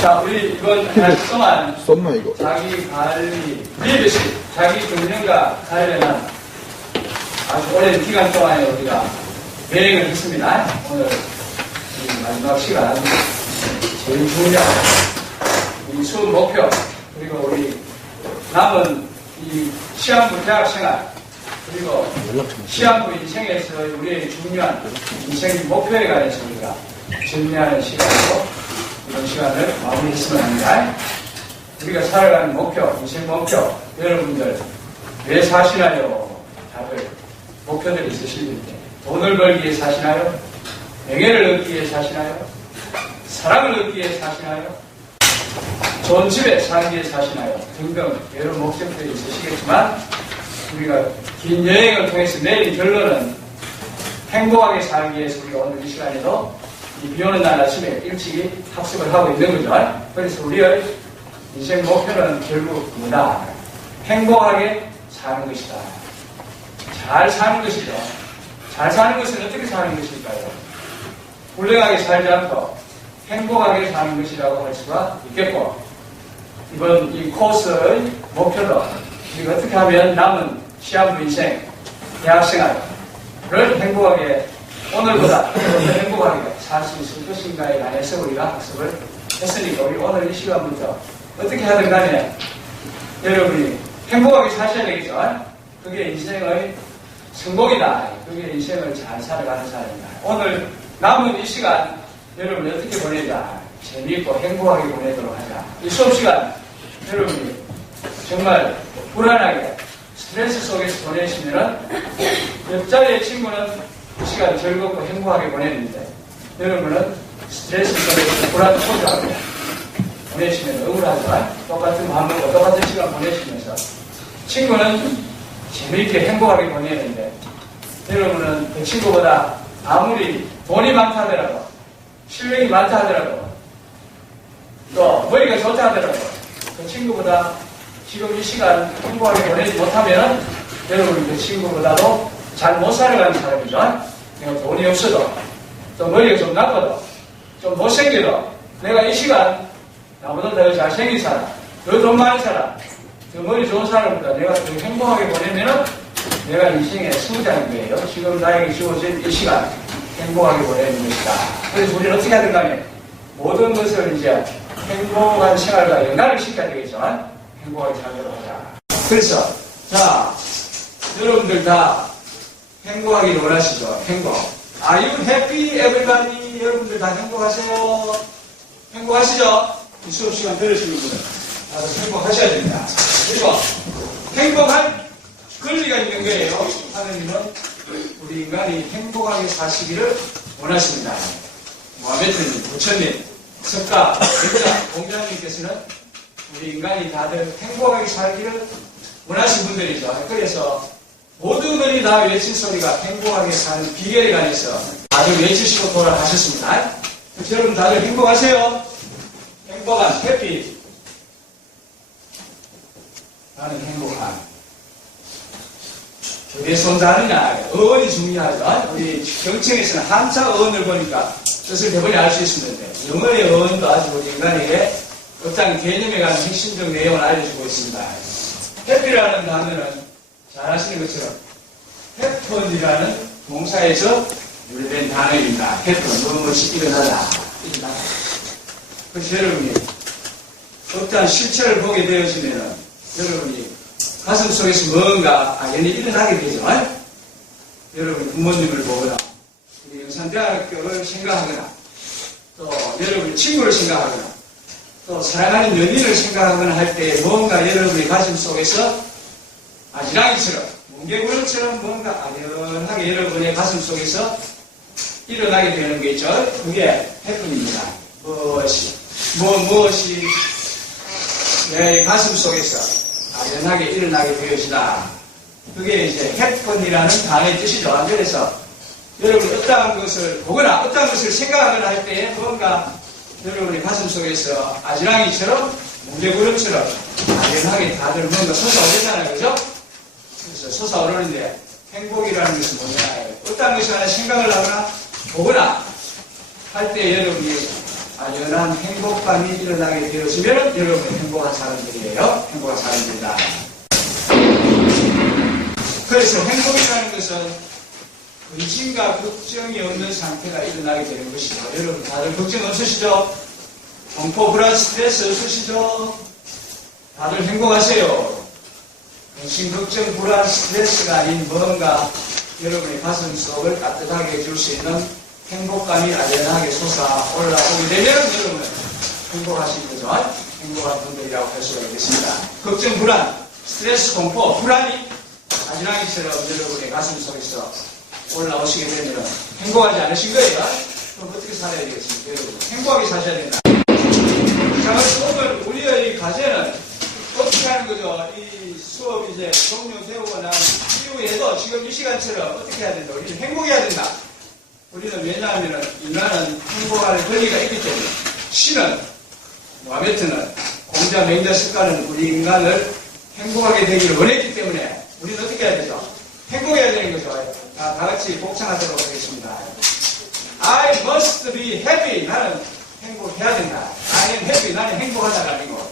자, 우리 이건 동안 썼나 이거? 자기 관리, 리더십, 자기 경영과 관련한 아주 오랜 기간 동안에 우리가 여행을 했습니다. 오늘 이 마지막 시간 제일 중요한 이 수업 목표 그리고 우리 남은 이 시한부 대학 생활 그리고 시한부 인생에서 우리의 중요한 인생 목표에 관해서 우리가 정리하는 시간으로 이런 시간을 마무리했으면 합니다. 우리가 살아가는 목표, 인생 목표, 여러분들 왜 사시나요? 다들 목표들이 있으실 텐데 돈을 벌기 위해 사시나요? 명예를 얻기 위해 사시나요? 사랑을 얻기 위해 사시나요? 좋은 집에 살기 위해 사시나요? 등등 여러 목적들이 있으시겠지만 우리가 긴 여행을 통해서 내린 결론은 행복하게 살기 위해서 우리가 오늘 이 시간에도 이 비오는 날 아침에 일찍이 학습을 하고 있는 거죠. 그래서 우리의 인생 목표는 결국 뭐다? 행복하게 사는 것이다. 잘 사는 것이죠. 잘 사는 것은 어떻게 사는 것일까요? 불행하게 살지 않고 행복하게 사는 것이라고 할 수가 있겠고 이번 이 코스의 목표도 우리가 어떻게 하면 남은 시한부 인생, 대학생활을 행복하게 오늘보다 더 행복하게 살 수 있을 것인가에 관해서 우리가 학습을 했으니까 우리 오늘 이 시간부터 어떻게 하든 간에 여러분이 행복하게 사셔야 되겠죠. 그게 인생의 성공이다. 그게 인생을 잘 살아가는 사람이다. 오늘 남은 이 시간 여러분이 어떻게 보내자. 재미있고 행복하게 보내도록 하자. 이 수업 시간 여러분이 정말 불안하게 스트레스 속에서 보내시면은 옆자리의 친구는 이 시간 즐겁고 행복하게 보내는데 여러분은 스트레스 속에서 불안 초조하게 보내시면 억울하지만 똑같은 마음으로 똑같은 시간 보내시면서 친구는 재미있게 행복하게 보내는데 여러분은 그 친구보다 아무리 돈이 많다 하더라도 실력이 많다 하더라도 또 머리가 좋다 하더라도 그 친구보다 지금 이 시간 행복하게 보내지 못하면 여러분 그 친구보다도 잘 못 살아가는 사람이죠. 내가 돈이 없어도 또 머리가 좀 나빠도 좀 못생겨도 내가 이 시간 나보다 더 잘생긴 사람 더 돈 많은 사람 더 머리 좋은 사람보다 내가 더 행복하게 보내면은 내가 인생의 승자인 거예요. 지금 나에게 주어진 이 시간 행복하게 보내는 것이다. 그래서 우리는 어떻게 하든 간에 모든 것을 이제 행복한 생활과 연관을 시켜야 되겠지만 행복하게 살도록 하자. 그래서 자 여러분들 다 행복하기를 원하시죠? 행복. Are you happy everybody? 여러분들 다 행복하세요? 행복하시죠? 이 수업 시간 들으시는 분은 다들 행복하셔야 됩니다. 그리고 행복할 권리가 있는 거예요. 하느님은 우리 인간이 행복하게 사시기를 원하십니다. 모하메드님, 부처님, 석가, 백자, 공자님께서는 우리 인간이 다들 행복하게 살기를 원하신 분들이죠. 그래서 모두들이 다 외친 소리가 행복하게 사는 비결에 관해서 다들 외치시고 돌아가셨습니다. 그래서 여러분 다들 행복하세요? 행복한, 해피. 나는 행복한. 그게 손자느냐? 어원이 중요하죠. 우리 경청에서는 한자 어원을 보니까 뜻을 대번에 알 수 있었는데 영어의 어원도 아주 우리 인간에게 어떤 개념에 관한 핵심적 내용을 알려주고 있습니다. 해피라는 단어는 잘 아시는 것처럼 해픈이라는 동사에서 유래된 단어입니다. 해픈, 무엇이 일어나다. 그래서 여러분이 어떠한 실체를 보게 되어지면은 여러분이 가슴 속에서 뭔가 당연히 일어나게 되죠. 여러분이 부모님을 보거나 우리 영산대학교를 생각하거나 또 여러분이 친구를 생각하거나 또 사랑하는 연인을 생각하거나 할 때 뭔가 여러분의 가슴 속에서 아지랑이처럼 뭉게구름처럼 뭔가 아련하게 여러분의 가슴 속에서 일어나게 되는 게 있죠. 그게 해픈입니다. 무엇이 내 가슴 속에서 아련하게 일어나게 되어지다. 그게 이제 해픈이라는 단어의 뜻이죠. 그래서 여러분이 어떠한 것을 보거나 어떠한 것을 생각하거나 할 때 뭔가 여러분의 가슴 속에서 아지랑이처럼 뭉게구름처럼 아련하게 다들 뭔가 솟아오르잖아요. 그죠? 그래서 솟아오르는데 행복이라는 것은 뭐냐? 어떠한 것을 하나 생각을 하거나 보거나 할 때 여러분이 막연한 행복감이 일어나게 되어지면 여러분은 행복한 사람들이에요. 행복한 사람들이다. 그래서 행복이라는 것은 근심과 걱정이 없는 상태가 일어나게 되는 것이죠. 여러분 다들 걱정 없으시죠? 공포, 불안, 스트레스 없으시죠? 다들 행복하세요. 근심, 걱정, 불안, 스트레스가 아닌 뭔가 여러분의 가슴 속을 따뜻하게 해줄 수 있는 행복감이 아련하게 솟아올라오게 되면 여러분은 행복하신 거죠. 행복한 분들이라고 할 수가 있겠습니다. 걱정, 불안, 스트레스, 공포, 불안이 아련하기처럼 여러분의 가슴 속에서 올라오시게 되면 행복하지 않으신 거예요. 그럼 어떻게 살아야 되겠습니까? 여러분 행복하게 사셔야 된다. 자, 오늘 우리의 과제는 어떻게 하는 거죠? 이 수업 이제 종료되고 난 이후에도 지금 이 시간처럼 어떻게 해야 된다? 우리는 행복해야 된다. 우리는 왜냐하면 인간은 행복할 권리가 있기 때문에 신은 모하메트는 공자, 맹자, 습관은 우리 인간을 행복하게 되기를 원했기 때문에 우리는 어떻게 해야 되죠? 행복해야 되는 거죠. 다 같이 복창하도록 하겠습니다. I must be happy. 나는 행복해야 된다. I am happy. 나는 행복하다가 아니고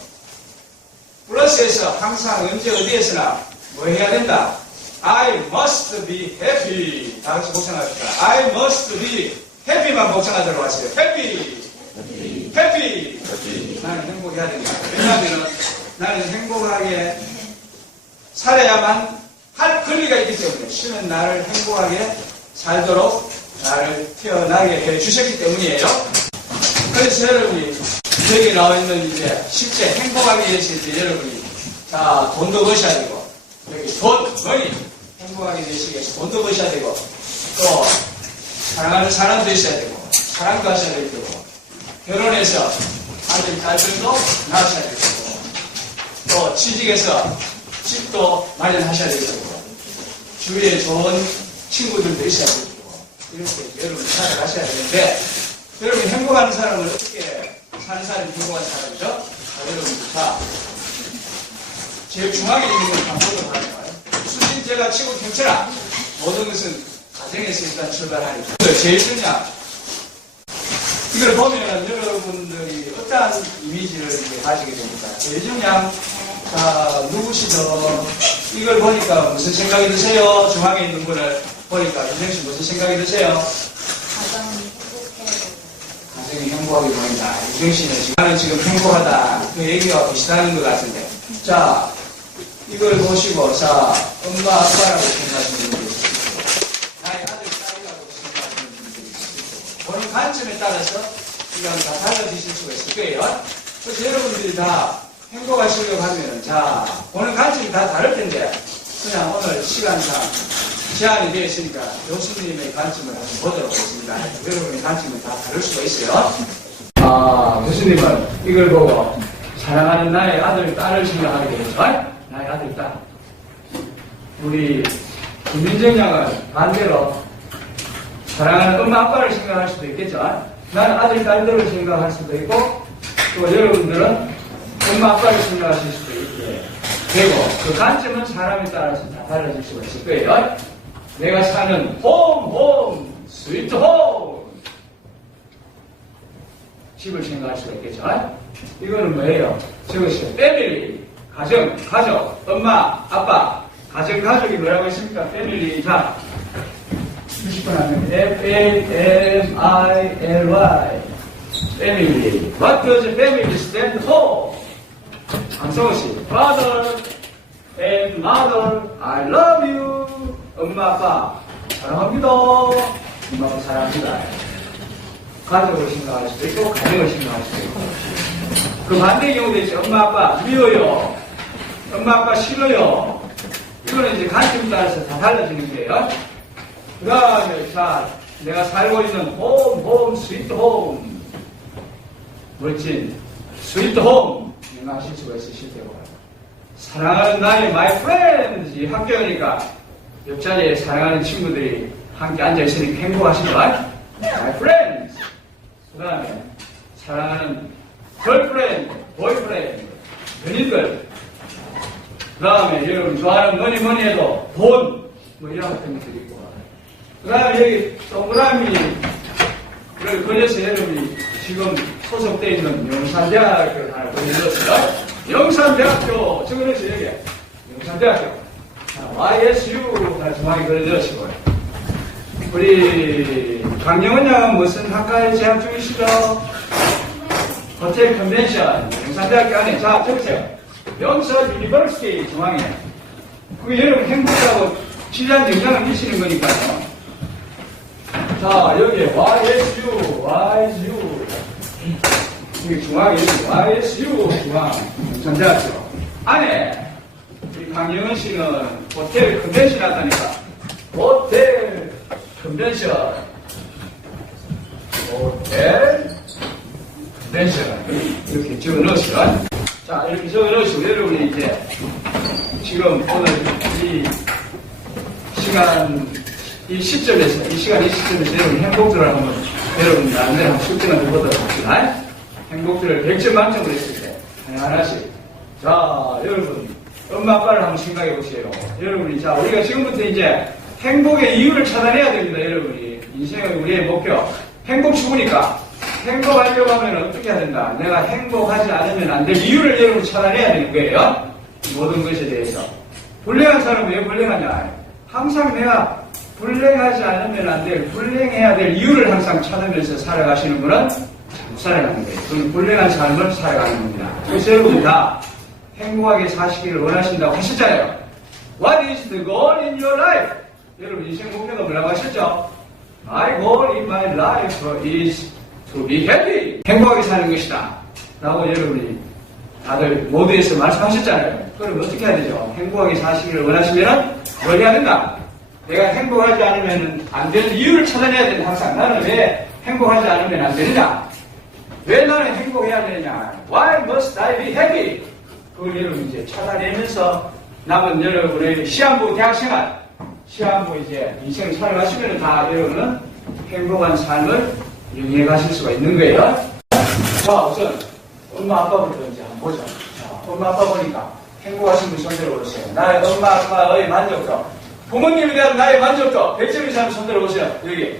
플러스에서 항상 언제 어디에서나 뭐 해야 된다. I must be happy. 다 같이 복창합시다. I must be happy만 복창하도록 하세요. Happy. Happy. 나는 행복해야 된다. 왜냐하면 나는 행복하게 살아야만 할 권리가 있기 때문에 신은 나를 행복하게 살도록 나를 태어나게 해주셨기 때문이에요. 그래서 여러분이 여기 나와 있는 이제 실제 행복하게 위해서 이제 여러분이 자 돈도 버셔야 되고 여기 돈, 머니 행복하게 되시기 위해서 돈도 버셔야 되고 또 사랑하는 사람도 있어야 되고 사랑도 하셔야 되고 결혼해서 아들, 딸들도 낳으셔야 되고 또 취직해서 집도 마련하셔야 되고 주위에 좋은 친구들도 있어야 되고 이렇게 여러분 살아가셔야 되는데 여러분 행복한 사람은 어떻게 사는 사람이 행복한 사람이죠? 자, 여러분 자 제일 중앙에 있는 건 방법으로 하는 거예요. 수진제가 치고 경찰아 모든 것은 가정에서 일단 출발하니까 제일 중요한 이걸 보면 여러분들이 어떠한 이미지를 가지게 됩니까? 제일 중요한 자, 누구시죠? 이걸 보니까 무슨 생각이 드세요? 중앙에 있는 분을 보니까 유정씨 무슨 생각이 드세요? 가정이 행복하게 보인다. 유정씨는 지금 나는 지금 행복하다. 그 얘기와 비슷한 것 같은데. 자, 이걸 보시고, 자, 엄마, 아빠라고 생각하시는 분들이 있으시고, 나의 아들, 딸이라고 생각하시는 분들이 있으시고, 보는 관점에 따라서 이건 다 달라지실 수가 있을 거예요. 그래서 여러분들이 다 행복하시려고 하면, 자, 보는 관점이 다 다를 텐데, 그냥 오늘 시간상 제한이 되어 있으니까 교수님의 관점을 한번 보도록 하겠습니다. 여러분의 관점은 다 다를 수가 있어요. 교수님은 이걸 보고 사랑하는 나의 아들, 딸을 생각하게 되죠. 나의 아들, 딸. 우리 김민정 양은 반대로 사랑하는 엄마, 아빠를 생각할 수도 있겠죠. 나는 아들, 딸들을 생각할 수도 있고, 또 여러분들은 엄마, 아빠를 생각하실 수도 있게 되고, 그 관점은 사람에 따라서 다 달라질 수가 있을 거예요. 내가 사는 홈, 스위트 홈. 집을 생각할 수가 있겠죠. 이거는 뭐예요? 저것이 패밀리, 가족, 엄마, 아빠. 가족이 뭐라고 했습니까? 패밀리. 자, 90분 하면 F-A-M-I-L-Y. 패밀리. What does family stand for? 안성호씨, father and mother, I love you. 엄마, 아빠, 사랑합니다. 엄마, 아빠, 사랑합니다. 가족을 생각할 수도 있고, 가정을 생각할 수도 있고. 그 반대의 경우도 있죠. 엄마, 아빠, 미워요. 엄마, 아빠, 싫어요. 이거는 이제 관점에 따라서 다 달라지는 거예요. 그 다음에, 자, 내가 살고 있는 홈, 스위트 홈. 멋진 스위트 홈. 생각하실 수가 있으실 테고. 사랑하는 나의 my friends. 학교니까 옆자리에 사랑하는 친구들이 함께 앉아있으니까 행복하시죠? my friends. 그 다음에 사랑하는 girlfriend, boyfriend. 연인들. 그 다음에 여러분 좋아하는 뭐니 해도 돈. 뭐 이런 같은 것들이 있고. 그 다음에 여기 동그라미 그래서 여러분이 지금 소속되어 있는 영산대학교를 하나 보내드렸어요. 영산대학교, 적어놓으세요, 여기. 영산대학교. 자, YSU 하나 중앙에 그려드렸고요. 우리 강영은 양은 무슨 학과에 재학 중이시죠? 호텔 컨벤션, 영산대학교 안에. 자, 적으세요. 영산 유니버시티 중앙에. 그게 여러분 행복하고 질환 영향을 미치는 거니까요. 자, 여기 YSU. 여기 중앙에 YSU 중앙 전대학교 안에 우리 강영은 씨는 호텔 컨벤션 한다니까. 호텔 컨벤션. 이렇게 적어 넣으시면. 자, 이렇게 적어 넣으시고 여러분이 이제 지금 오늘 이 시점에서 여러분 행복들을 한번 여러분 나름대로 한번 숙제를 해보도록 합시다. 행복들을 100점 만점으로 했을 때 하나씩. 자, 여러분 엄마 아빠를 한번 생각해 보세요. 여러분이 자 우리가 지금부터 이제 행복의 이유를 찾아내야 됩니다. 여러분이 인생의 우리의 목표 행복 추구니까 행복하려고 하면 어떻게 해야 된다. 내가 행복하지 않으면 안 될 이유를 여러분 찾아내야 되는 거예요. 모든 것에 대해서. 불행한 사람은 왜 불행하냐. 항상 내가 불행하지 않으면 안 될, 불행해야 될 이유를 항상 찾으면서 살아가시는 분은 잘 살아가는 거예요. 그건 불행한 삶을 살아가는 겁니다. 그래서 여러분 다 행복하게 사시기를 원하신다고 하셨잖아요. What is the goal in your life? 여러분 인생 목표가 뭐라고 하셨죠? My goal in my life is to be happy. 행복하게 사는 것이다. 라고 여러분이 다들 모두에서 말씀하셨잖아요. 그럼 어떻게 해야 되죠? 행복하게 사시기를 원하시면 뭘 해야 된다? 내가 행복하지 않으면 안 되는 이유를 찾아내야 된다. 항상 나는 왜 행복하지 않으면 안 되느냐? 왜 나는 행복해야 되느냐? Why must I be happy? 그걸 여러분 이제 찾아내면서 남은 여러분의 시한부 대학생활, 시한부 이제 인생을 살아가시면 다 여러분은 행복한 삶을 영위해 가실 수가 있는 거예요. 자, 우선 엄마 아빠부터 이제 한번 보자. 자, 엄마 아빠 보니까 행복하신 분 손들어 보세요. 나의 엄마 아빠의 만족도, 부모님에 대한 나의 만족도 100점 이상 손들어 보세요. 여기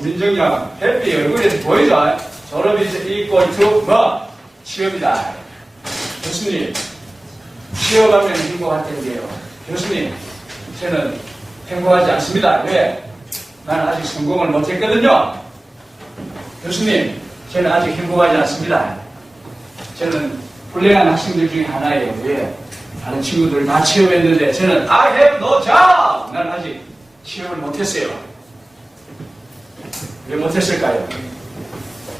김민정이 형 해피 얼굴에서 보이죠? 졸업이 equal to 뭐? 취업이다. 교수님, 취업하면 행복할 텐데요. 교수님, 저는 행복하지 않습니다. 왜? 나는 아직 성공을 못했거든요. 교수님, 저는 아직 행복하지 않습니다. 저는 불행한 학생들 중에 하나예요. 왜? 다른 친구들 다 취업했는데 저는 I have no job! 나는 아직 취업을 못했어요. 왜 못했을까요?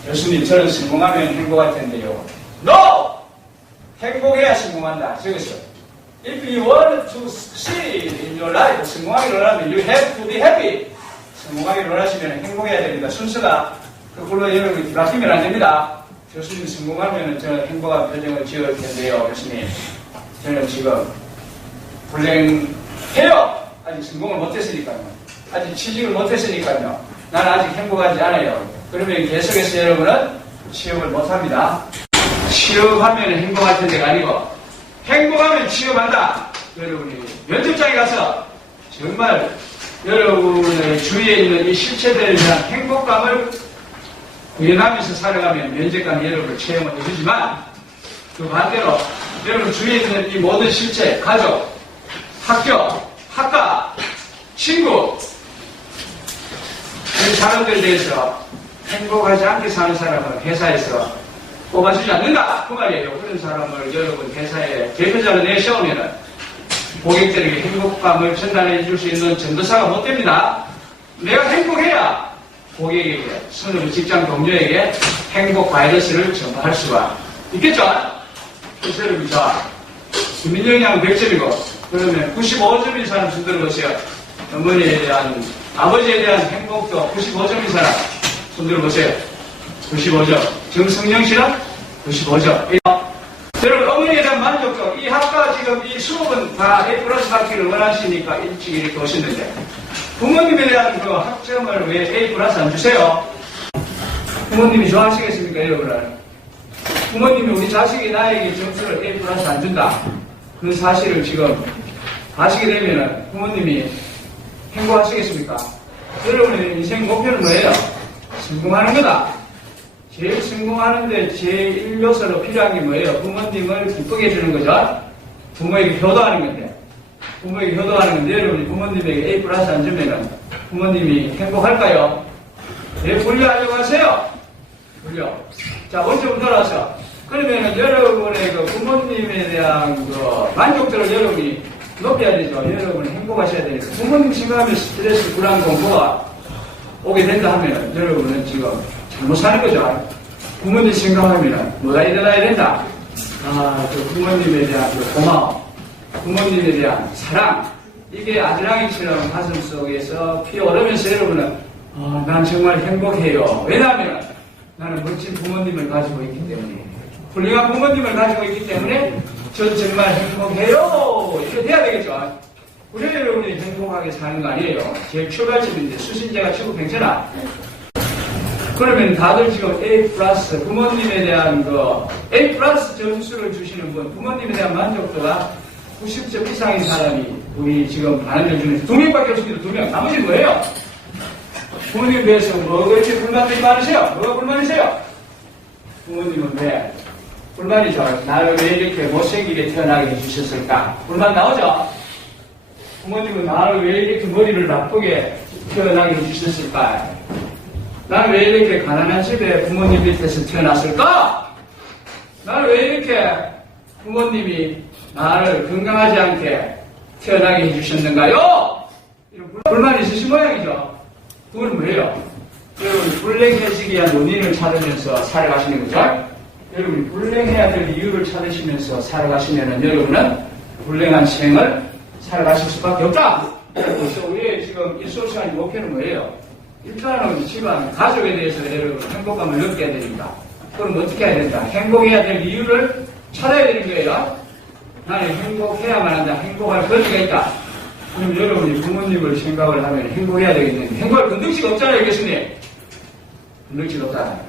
교수님, 저는 성공하면 행복할 텐데요. No! 행복해야 성공한다. 적었어. If you want to succeed in your life, 성공하기를 원하면 you have to be happy. 성공하기를 원하시면 행복해야 됩니다. 순서가 그걸로 여러분이 바뀌면 안 됩니다. 교수님 성공하면 저는 행복한 표정을 지을 텐데요. 교수님, 저는 지금 불행해요. 아직 성공을 못했으니까요. 아직 취직을 못했으니까요. 나는 아직 행복하지 않아요. 그러면 계속해서 여러분은 취업을 못합니다. 취업하면 행복할 텐데가 아니고 행복하면 취업한다. 여러분이 면접장에 가서 정말 여러분의 주위에 있는 이 실체들에 대한 행복감을 구현하면서 살아가면 면접관이 여러분을 채용을 해주지만 그 반대로 여러분 주위에 있는 이 모든 실체, 가족, 학교, 학과, 친구 이 사람들에 대해서 행복하지 않게 사는 사람을 회사에서 뽑아주지 않는다. 그 말이에요. 그런 사람을 여러분 회사에 대표자로 내세우면 고객들에게 행복감을 전달해 줄 수 있는 전도사가 못 됩니다. 내가 행복해야 고객에게, 선후 직장 동료에게 행복 바이러스를 전파할 수가 있겠죠? 그래서 여러분, 자, 김민정이 양 100점이고, 그러면 95점인 사람 손 들어보세요. 어머니에 대한, 아버지에 대한 행복도 95점인 사람 손 들어보세요. 95점. 정성영 씨는 95점. 여러분, 어머니에 대한 만족도, 이 학과 지금 이 수업은 다 A+ 받기를 원하시니까 일찍 이렇게 오셨는데, 부모님에 대한 그 학점을 왜 A+ 안 주세요? 부모님이 좋아하시겠습니까, 여러분을? 부모님이 우리 자식이 나에게 점수를 A+ 안 준다. 그 사실을 지금 아시게 되면 부모님이 행복하시겠습니까? 여러분의 인생 목표는 뭐예요? 성공하는 거다. 제일 성공하는데 제일 요소로 필요한 게 뭐예요? 부모님을 기쁘게 해주는 거죠. 부모에게 효도하는 건데. 부모에게 효도하는 건데, 여러분이 부모님에게 A 플러스 안 주면은 부모님이 행복할까요? 네, 분류하려고 하세요. 분류. 자, 원점 돌아서. 그러면은 여러분의 그 부모님에 대한 그 만족도를 여러분이 높여야 되죠. 여러분이 행복하셔야 되니까. 부모님 생각하면 스트레스, 불안, 공포가 오게 된다 하면 여러분은 지금 잘못 사는 거죠. 부모님 생각하면 뭐가 일어나야 된다. 그 부모님에 대한 그 고마움, 부모님에 대한 사랑, 이게 아지랑이처럼 가슴 속에서 피어오르면서 여러분은 난 정말 행복해요. 왜냐하면 나는 멋진 부모님을 가지고 있기 때문에, 훌륭한 부모님을 가지고 있기 때문에 전 정말 행복해요. 이렇게 돼야 되겠죠. 우리 여러분이 행복하게 사는 거 아니에요. 제일 출발점인데 수신제가 치고 괜찮아. 그러면 다들 지금 A 플러스 부모님에 대한 A 플러스 점수를 주시는 분, 부모님에 대한 만족도가 90점 이상인 사람이 우리 지금 반응을 중에서 2명밖에 없습니다. 2명. 나머지는 뭐예요? 부모님에 대해서 뭐가 이렇게 불만들이 많으세요? 뭐가 불만이세요? 부모님은 왜? 불만이죠. 나를 왜 이렇게 못생기게 태어나게 해주셨을까? 불만 나오죠? 부모님은 나를 왜 이렇게 머리를 나쁘게 태어나게 해주셨을까? 나는 왜 이렇게 가난한 집에 부모님 밑에서 태어났을까? 나는 왜 이렇게 부모님이 나를 건강하지 않게 태어나게 해주셨는가요? 이런 불만이 있으신 모양이죠. 그건 뭐예요? 여러분, 불행해지기 위한 원인을 찾으면서 살아가시는 거죠? 여러분이 불행해야 될 이유를 찾으시면서 살아가시면 여러분은 불행한 생을 살아가실 수밖에 없다. 그래서 우리의 지금 이 수업 시간의 목표는 뭐예요? 일단은 집안, 가족에 대해서 여러분 행복감을 느껴야 됩니다. 그럼 어떻게 해야 된다? 행복해야 될 이유를 찾아야 되는 거예요. 나는 행복해야만 한다. 행복할 권리가 있다. 그럼 여러분이 부모님을 생각을 하면 행복해야 되겠는데, 행복할 건덕지가 없잖아요, 교수님. 건덕지가 없잖아요.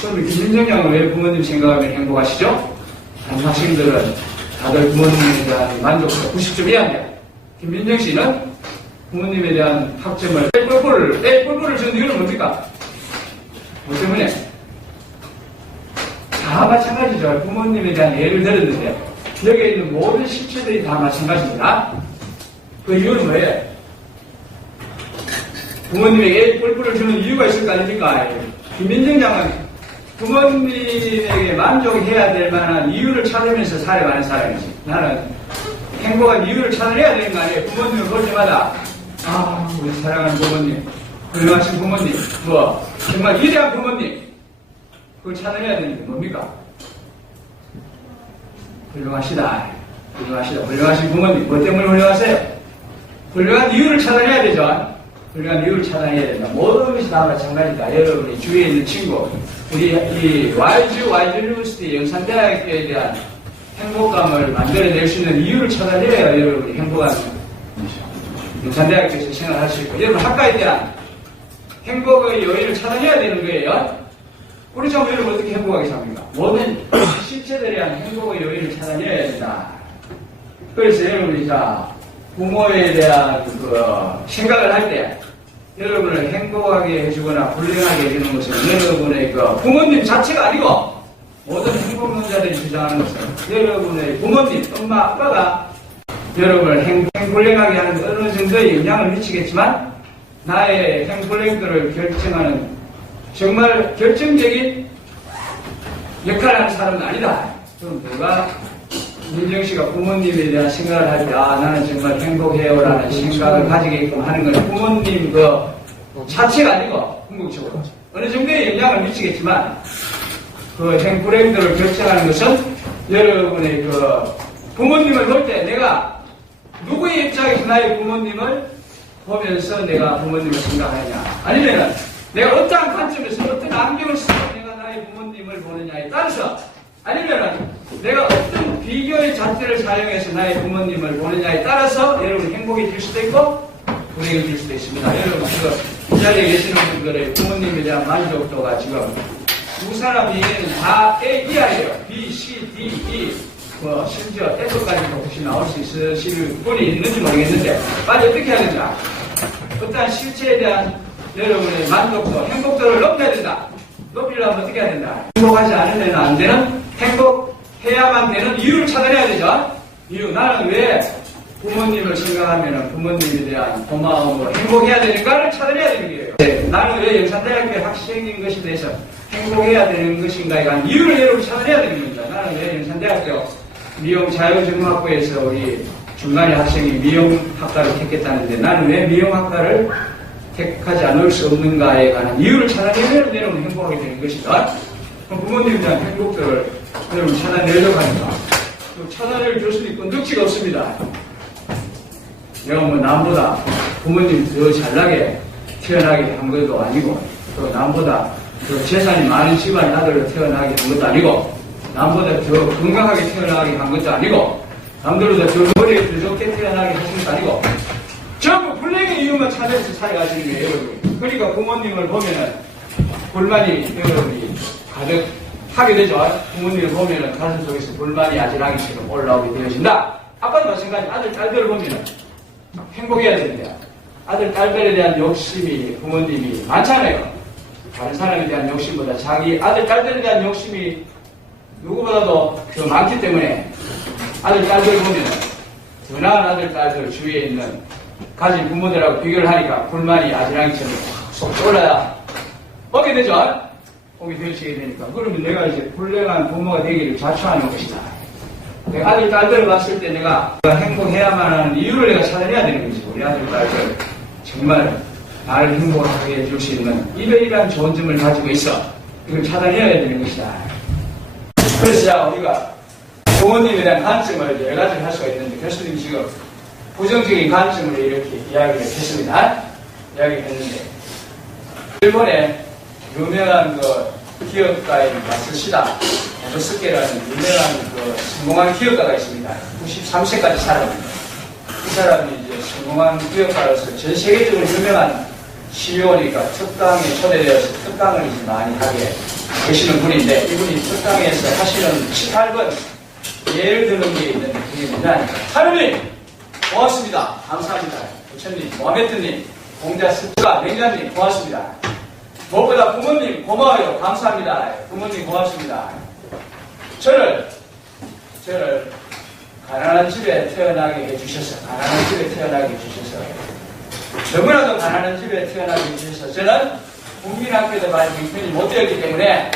그럼 김민정 양은 왜 부모님 생각하면 행복하시죠? 다른 학생들은 다들 부모님에 대한 만족도가 90점 이하인데, 김민정 씨는 부모님에 대한 학점을 뿔뿔을 준 이유는 뭡니까? 뭐 때문에? 다 마찬가지죠. 부모님에 대한 예를 들었는데, 여기에 있는 모든 실체들이 다 마찬가지입니다. 그 이유는 뭐예요? 부모님에게 뿔뿔을 주는 이유가 있을 거 아닙니까? 김민정 양은 부모님에게 만족해야 될 만한 이유를 찾으면서 살아가는 사람이지. 나는 행복한 이유를 찾아내야 되는 거 아니에요. 부모님을 볼 때마다 우리 사랑하는 부모님, 훌륭하신 부모님, 정말 위대한 부모님, 그걸 찾아내야 되는 게 뭡니까? 훌륭하시다. 훌륭하신 부모님. 뭐 때문에 훌륭하세요? 훌륭한 이유를 찾아내야 되죠. 훌륭한 이유를 찾아내야 된다. 모든 것이 다 마찬가지다. 여러분이 주위에 있는 친구, 우리 이 YG 유니버시티 영산대학교에 대한 행복감을 만들어낼 수 있는 이유를 찾아내야 여러분이 행복한 영산대학교에서 생활할 수 있고, 여러분 학과에 대한 행복의 요인을 찾아내야 되는 거예요. 우리 참 여러분 어떻게 행복하게 삽니까? 모든 실체들에 대한 행복의 요인을 찾아내야 된다. 그래서 여러분이 부모에 대한 생각을 할 때 여러분을 행복하게 해주거나 훌륭하게 해주는 것은 여러분의 부모님 자체가 아니고, 모든 행복론자들이 주장하는 것은 여러분의 부모님, 엄마, 아빠가 여러분을 훌륭하게 하는 데 어느 정도의 영향을 미치겠지만, 나의 훌륭도를 결정하는 정말 결정적인 역할을 하는 사람은 아니다. 그럼 누가 민정 씨가 부모님에 대한 생각을 할 때, 나는 정말 행복해요라는 생각을 가지게끔 하는 건 부모님 자체가 아니고, 궁극적으로. 어느 정도의 영향을 미치겠지만, 행불행들을 결정하는 것은 여러분의 부모님을 볼 때 내가 누구의 입장에서 나의 부모님을 보면서 내가 부모님을 생각하느냐, 아니면 내가 어떠한 관점에서 어떤 안경을 쓰고 내가 나의 부모님을 보느냐에 따라서, 아니면 내가 어떤 비교의 잣대를 사용해서 나의 부모님을 보느냐에 따라서 여러분이 행복해질 수도 있고 불행해질 수도 있습니다. 여러분 지금 이 자리에 계시는 분들의 부모님에 대한 만족도가 지금 두 사람 얘기는 다 A 이하예요. B, C, D, E, 심지어 F까지도 혹시 나올 수 있으실 분이 있는지 모르겠는데, 빨리 어떻게 해야 되냐? 어떠한 실체에 대한 여러분의 만족도, 행복도를 높여야 된다. 높이려면 어떻게 해야 된다? 행복하지 않으면 안 되는, 행복해야만 되는 이유를 찾아내야 되죠. 이유, 나는 왜 부모님을 생각하면 부모님에 대한 고마움으로 행복해야 되는가를 찾아내야 되는 거예요. 나는 왜 영산대학교 학생인 것에 대해서 행복해야 되는 것인가에 관한 이유를 여러분 찾아내야 되는 겁니다. 나는 왜 영산대학교 미용자연증후학부에서 우리 중간에 학생이 미용학과를 택했다는데 나는 왜 미용학과를 택하지 않을 수 없는가에 관한 이유를 찾아내면 여러분 행복하게 되는 것이다. 그럼 부모님에 대한 행복들을 여러분 찾아내려고 하니까 찾아낼 교수도 있고 능치가 없습니다. 내가 뭐 남보다 부모님 더 잘나게 태어나게 한 것도 아니고 또 남보다 더 재산이 많은 집안의 아들로 태어나게 한 것도 아니고 남보다 더 건강하게 태어나게 한 것도 아니고 남들보다 더 머리에 더 좋게 태어나게 한 것도 아니고 전부 불행의 이유만 찾아서 살아가시는 거예요. 여러분. 그러니까 부모님을 보면은 불만이 여러분이 가득하게 되죠. 부모님을 보면은 가슴 속에서 불만이 아지랑이처럼 올라오게 되어진다. 아빠도 마찬가지. 아들, 딸들을 보면은 행복해야 됩니다. 아들, 딸들에 대한 욕심이 부모님이 많잖아요. 다른 사람에 대한 욕심보다 자기 아들, 딸들에 대한 욕심이 누구보다도 더 많기 때문에 아들, 딸들을 보면 더 나은 아들, 딸들 주위에 있는 가진 부모들하고 비교를 하니까 불만이 아지랑이처럼 쏙 올라야 오게 되죠. 오게 되시게 되니까. 그러면 내가 이제 불행한 부모가 되기를 자초하는 것이다. 내가 아들, 딸들을 봤을 때 내가 행복해야만 하는 이유를 내가 찾아내야 되는 것이고, 우리 아들, 딸들 정말 나를 행복하게 해줄 수 있는 이별이라는 좋은 점을 가지고 있어. 이걸 찾아내야 되는 것이다. 그래서 우리가 부모님에 대한 관점을 여러 가지를 할 수가 있는데, 교수님이 지금 부정적인 관점으로 이렇게 이야기를 했습니다. 이야기를 했는데, 일본에 유명한 기업가인 마쓰시다 노스케라는 유명한 성공한 기업가가 있습니다. 93세까지 살았습니다. 이 사람이 이제 성공한 기업가로서 전 세계적으로 유명한 CEO니까 특강에 초대되어서 특강을 이제 많이 하게 계시는 분인데, 이분이 특강에서 하시는 18번 예를 드는 게 있는데, 그게 뭐냐? 하느님! 고맙습니다. 감사합니다. 부처님, 모하메트님, 공자 스가, 맹자님, 고맙습니다. 무엇보다 부모님 고마워요. 감사합니다. 부모님 고맙습니다. 저를 가난한 집에 태어나게 해주셔서, 너무나도 가난한 집에 태어나게 해주셔서, 저는 국민학교도 갈 형편이 못 되었기 때문에,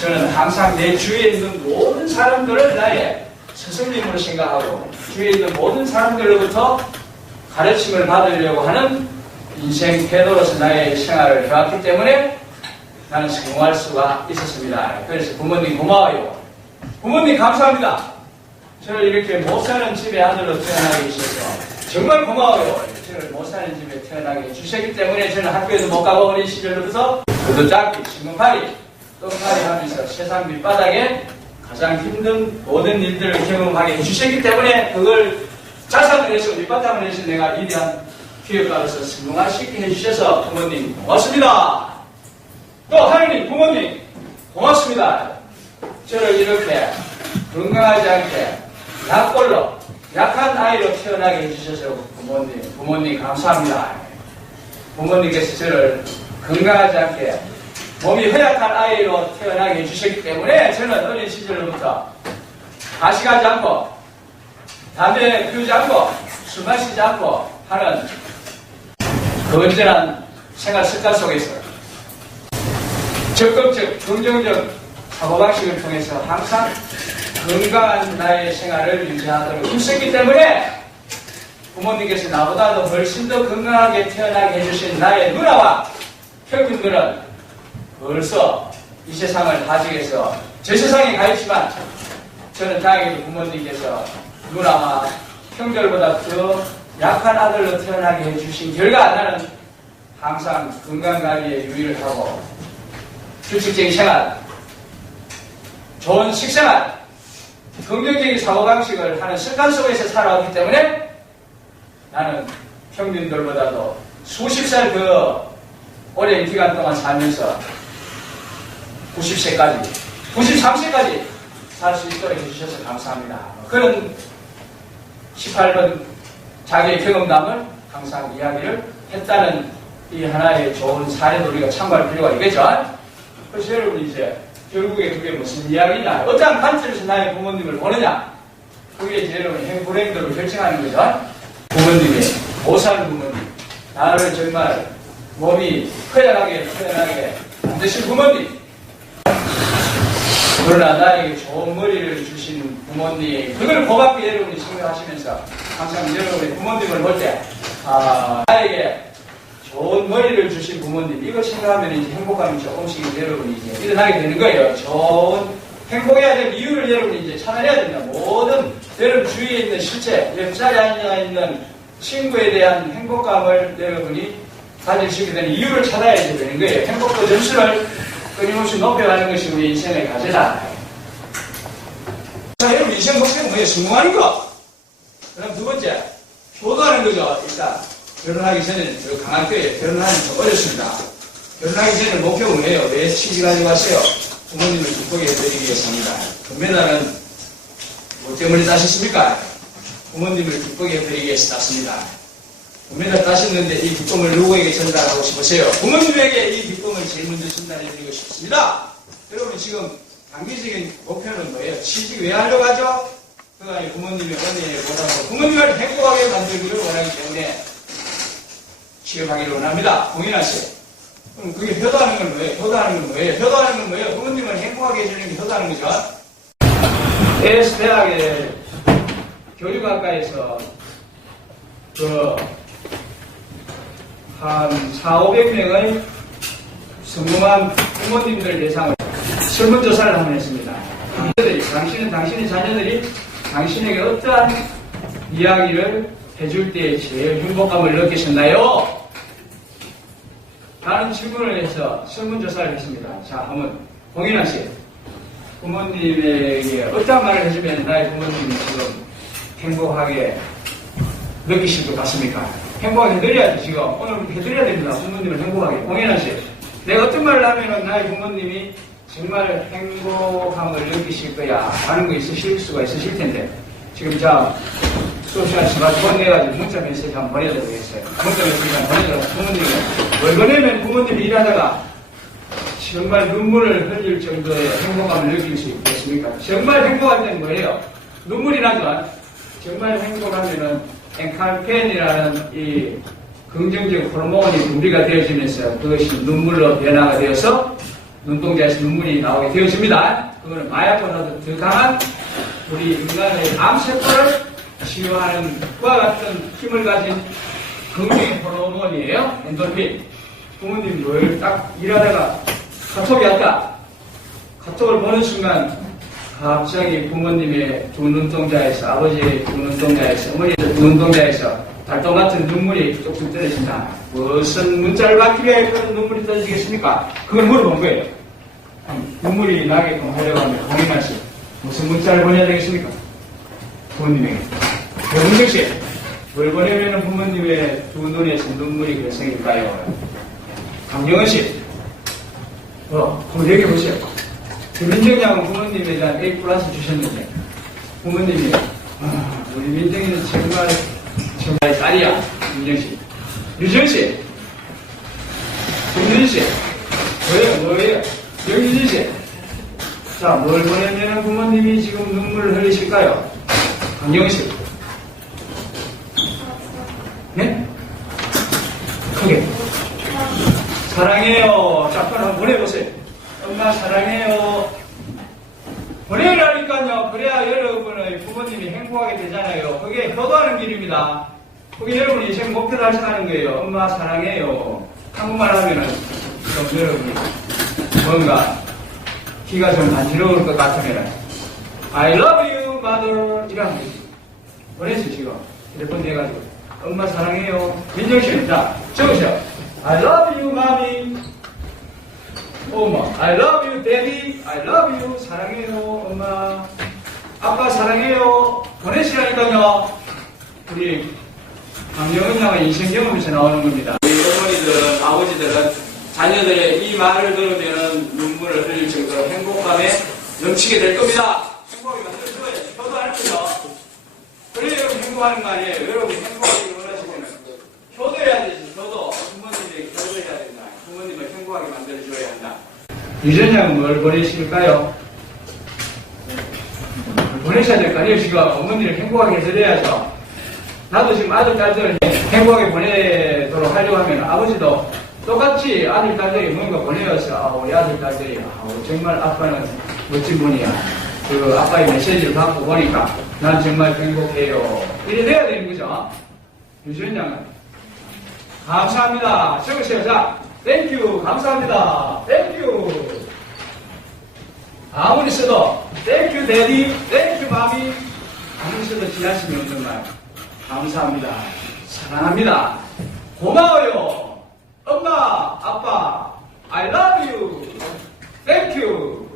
저는 항상 내 주위에 있는 모든 사람들을 나의 스승님으로 생각하고, 주위에 있는 모든 사람들로부터 가르침을 받으려고 하는 인생 태도로서 나의 생활을 해왔기 때문에 나는 성공할 수가 있었습니다. 그래서 부모님 고마워요. 부모님 감사합니다. 저를 이렇게 못 사는 집의 아들로 태어나게 해주셔서 정말 고마워요. 저를 못 사는 집에 태어나게 해주셨기 때문에 저는 학교에도 못 가고 어린 시절로부터 구두잡기, 신문팔이, 똥팔이 하면서 세상 밑바닥에 가장 힘든 모든 일들을 경험하게 해주셨기 때문에 그걸 자산을 해서 밑바탕을 해서 내가 위대한 기업가로서 성공하시게 해주셔서 부모님 고맙습니다. 또 하느님, 부모님 고맙습니다. 저를 이렇게 건강하지 않게 약골로 약한 아이로 태어나게 해주셔서 부모님 감사합니다. 부모님께서 저를 건강하지 않게 몸이 허약한 아이로 태어나게 해주셨기 때문에 저는 어린 시절부터 가식하지 않고 담배 피우지 않고 술 마시지 않고 하는 건전한 생활 습관 속에서 적극적, 긍정적 사고방식을 통해서 항상 건강한 나의 생활을 유지하도록 힘쓰기 때문에 부모님께서 나보다도 훨씬 더 건강하게 태어나게 해주신 나의 누나와 형님들은 벌써 이 세상을 가지고서 저 세상에 가 있지만 저는 다행히도 부모님께서 누나와 형들보다 더 약한 아들로 태어나게 해주신 결과 나는 항상 건강관리에 유의를 하고 규칙적인 생활, 좋은 식생활, 긍정적인 사고방식을 하는 습관 속에서 살아왔기 때문에 나는 평균들보다도 수십 살 더 오랜 기간 동안 살면서 90세까지, 93세까지 살 수 있도록 해주셔서 감사합니다. 그런 18번 자기의 경험담을 항상 이야기를 했다는 이 하나의 좋은 사례도 우리가 참고할 필요가 있겠죠. 그래서 여러분 이제 결국에 그게 무슨 이야기냐, 어떠한 관점에서 나의 부모님을 보느냐, 그게 이제 여러분 행불행도를 결정하는 거죠. 부모님이 못살 부모님, 나를 정말 몸이 허연하게 만드신 부모님, 그러나 나에게 좋은 머리를 주신 부모님, 그걸 고맙게 여러분이 생각하시면서 항상 여러분의 부모님을 볼 때 나에게 좋은 머리를 주신 부모님, 이거 생각하면 이제 행복감이 조금씩 여러분이 이제 일어나게 되는 거예요. 좋은 행복해야 될 이유를 여러분이 이제 찾아내야 됩니다. 모든 여러분 주위에 있는 실체, 옆자리에 앉아 있는 친구에 대한 행복감을 여러분이 가질 수 있게 되는 이유를 찾아야 되는 거예요. 행복도 점수를 끊임없이 높여가는 것이 우리 인생의 과제다. 자, 여러분 인생 목표는 뭐예요? 성공하는 거. 그럼 두 번째, 효도하는 거죠. 일단 결혼하기 전에 저 강학교에 결혼하는 좀 어렵습니다. 결혼하기 전에 목표가 뭐예요? 왜 취직하지 마세요? 부모님을 기쁘게 해드리기 위해서입니다. 금메달은 뭐 때문에 따셨습니까? 부모님을 기쁘게 해드리기 위해서 땄습니다. 금메달 따셨는데 이 기쁨을 누구에게 전달하고 싶으세요? 부모님에게 이 기쁨을 제일 먼저 전달해드리고 싶습니다. 여러분 지금 단기적인 목표는 뭐예요? 취직 왜 하려고 하죠? 그가 부모님의 은혜에 보답하고 부모님을 행복하게 만들기를 원하기 때문에 취업하기를 원합니다. 공인하세요. 그럼 그게 효도하는 건 뭐예요? 효도하는 건 뭐예요? 효도하는 건 뭐예요? 부모님을 행복하게 해주는 게 효도하는 거죠. AS 대학의 교육학과에서 한 400~500명의 성공한 부모님들 대상으로 설문조사를 한번 했습니다. 당신의 자녀들이 당신에게 어떠한 이야기를 해줄 때 제일 행복감을 느끼셨나요? 라는 질문을 해서 설문조사를 했습니다. 자, 한번 공인하세요. 부모님에게 어떤 말을 해주면 나의 부모님이 지금 행복하게 느끼실 것 같습니까? 행복하게 해드려야지. 지금 오늘 해드려야 됩니다. 부모님을 행복하게. 공인하세요. 내가 어떤 말을 하면 나의 부모님이 정말 행복함을 느끼실 거야 하는 거 있으실 수가 있으실 텐데, 지금 자 수업 시간 스마트폰 내가지고 문자 메시지 한번 보내도 되겠어요. 문자 메시지 한번 보내서 부모님이 뭘 보내면 부모님이 일하다가 정말 눈물을 흘릴 정도의 행복감을 느낄 수 있겠습니까? 정말 행복할 때는 뭐예요? 눈물이 나지만 정말 행복하면은 엔칼펜이라는 이 긍정적 호르몬이 분비가 되어지면서 그것이 눈물로 변화가 되어서 눈동자에서 눈물이 나오게 되어집니다. 그거는 마약보다도 더 강한 우리 인간의 암세포를 치유하는 그와 같은 힘을 가진 긍정 호르몬이에요. 엔돌핀. 부모님 뭘 딱 일하다가 카톡이 왔다. 카톡을 보는 순간 갑자기 부모님의 두 눈동자에서, 아버지의 두 눈동자에서, 어머니의 두 눈동자에서 달동 같은 눈물이 쪽쪽 떨어진다. 무슨 문자를 받기 위해 그런 눈물이 떨어지겠습니까? 그걸 물어본 거예요. 눈물이 나게끔 하려고 하면 공인하시 무슨 문자를 보내야 되겠습니까? 부모님에게. 배문정 씨, 뭘 보내면 부모님의 두 눈에서 눈물이 발생일까요? 강정은 씨, 한번 얘기해 보세요. 민정이 하고 부모님에 대한 A+ 주셨는데, 부모님이, 우리 민정이는 정말 딸이야. 민정씨. 유정씨. 정준씨. 뭐예요? 영진씨. 자, 뭘 보내면 부모님이 지금 눈물을 흘리실까요? 강정씨. 네? 크게. 사랑해요. 자, 한번 보내보세요. 엄마 사랑해요. 보내라니까요. 그래야 여러분의 부모님이 행복하게 되잖아요. 그게 효도하는 길입니다. 그게 여러분이 인생 목표를 달성하는 거예요. 엄마 사랑해요. 한국말 하면은 좀 여러분이 뭔가 귀가 좀 간지러울 것 같으면은 I love you, mother. 이런 거지. 보내세요, 지금. 휴대폰 내가지고. 엄마 사랑해요. 민정씨, 자, 적으세요. I love you, mommy. 엄마, I love you, daddy. I love you. 사랑해요, 엄마. 아빠 사랑해요. 보내시라니까요. 우리 강정은 양의 인생 경험에서 나오는 겁니다. 우리 어머니들은, 아버지들은 자녀들의 이 말을 들으면 눈물을 흘릴 정도로 행복감에 넘치게 될 겁니다. 행복하게 만들 거예요. 저도 할 거죠. 그래 여러분 행복하는 거 아니에요. 여러분 행복하기 원하시면 그래야 되지. 저도 부모님에게 결혼을 해야 된다. 부모님을 행복하게 만들어줘야 한다. 유전자는 뭘 보내실까요? 보내셔야 될 거 아니에요. 지금 어머니를 행복하게 해드려야죠. 나도 지금 아들, 딸들 행복하게 보내도록 하려고 하면 아버지도 똑같이 아들, 딸들이 뭔가 보내어서 우리 아들, 딸들이 정말 아빠는 멋진 분이야. 그 아빠의 메시지를 받고 보니까 난 정말 행복해요. 이래 돼야 되는 거죠. 유전자는. 감사합니다. 적으세요. 자, 땡큐. 감사합니다. 땡큐. 아무리 써도 땡큐 데디, 땡큐 마미. 아무리 써도 지하심이 없는 말. 감사합니다. 사랑합니다. 고마워요. 엄마, 아빠, I love you. Thank you.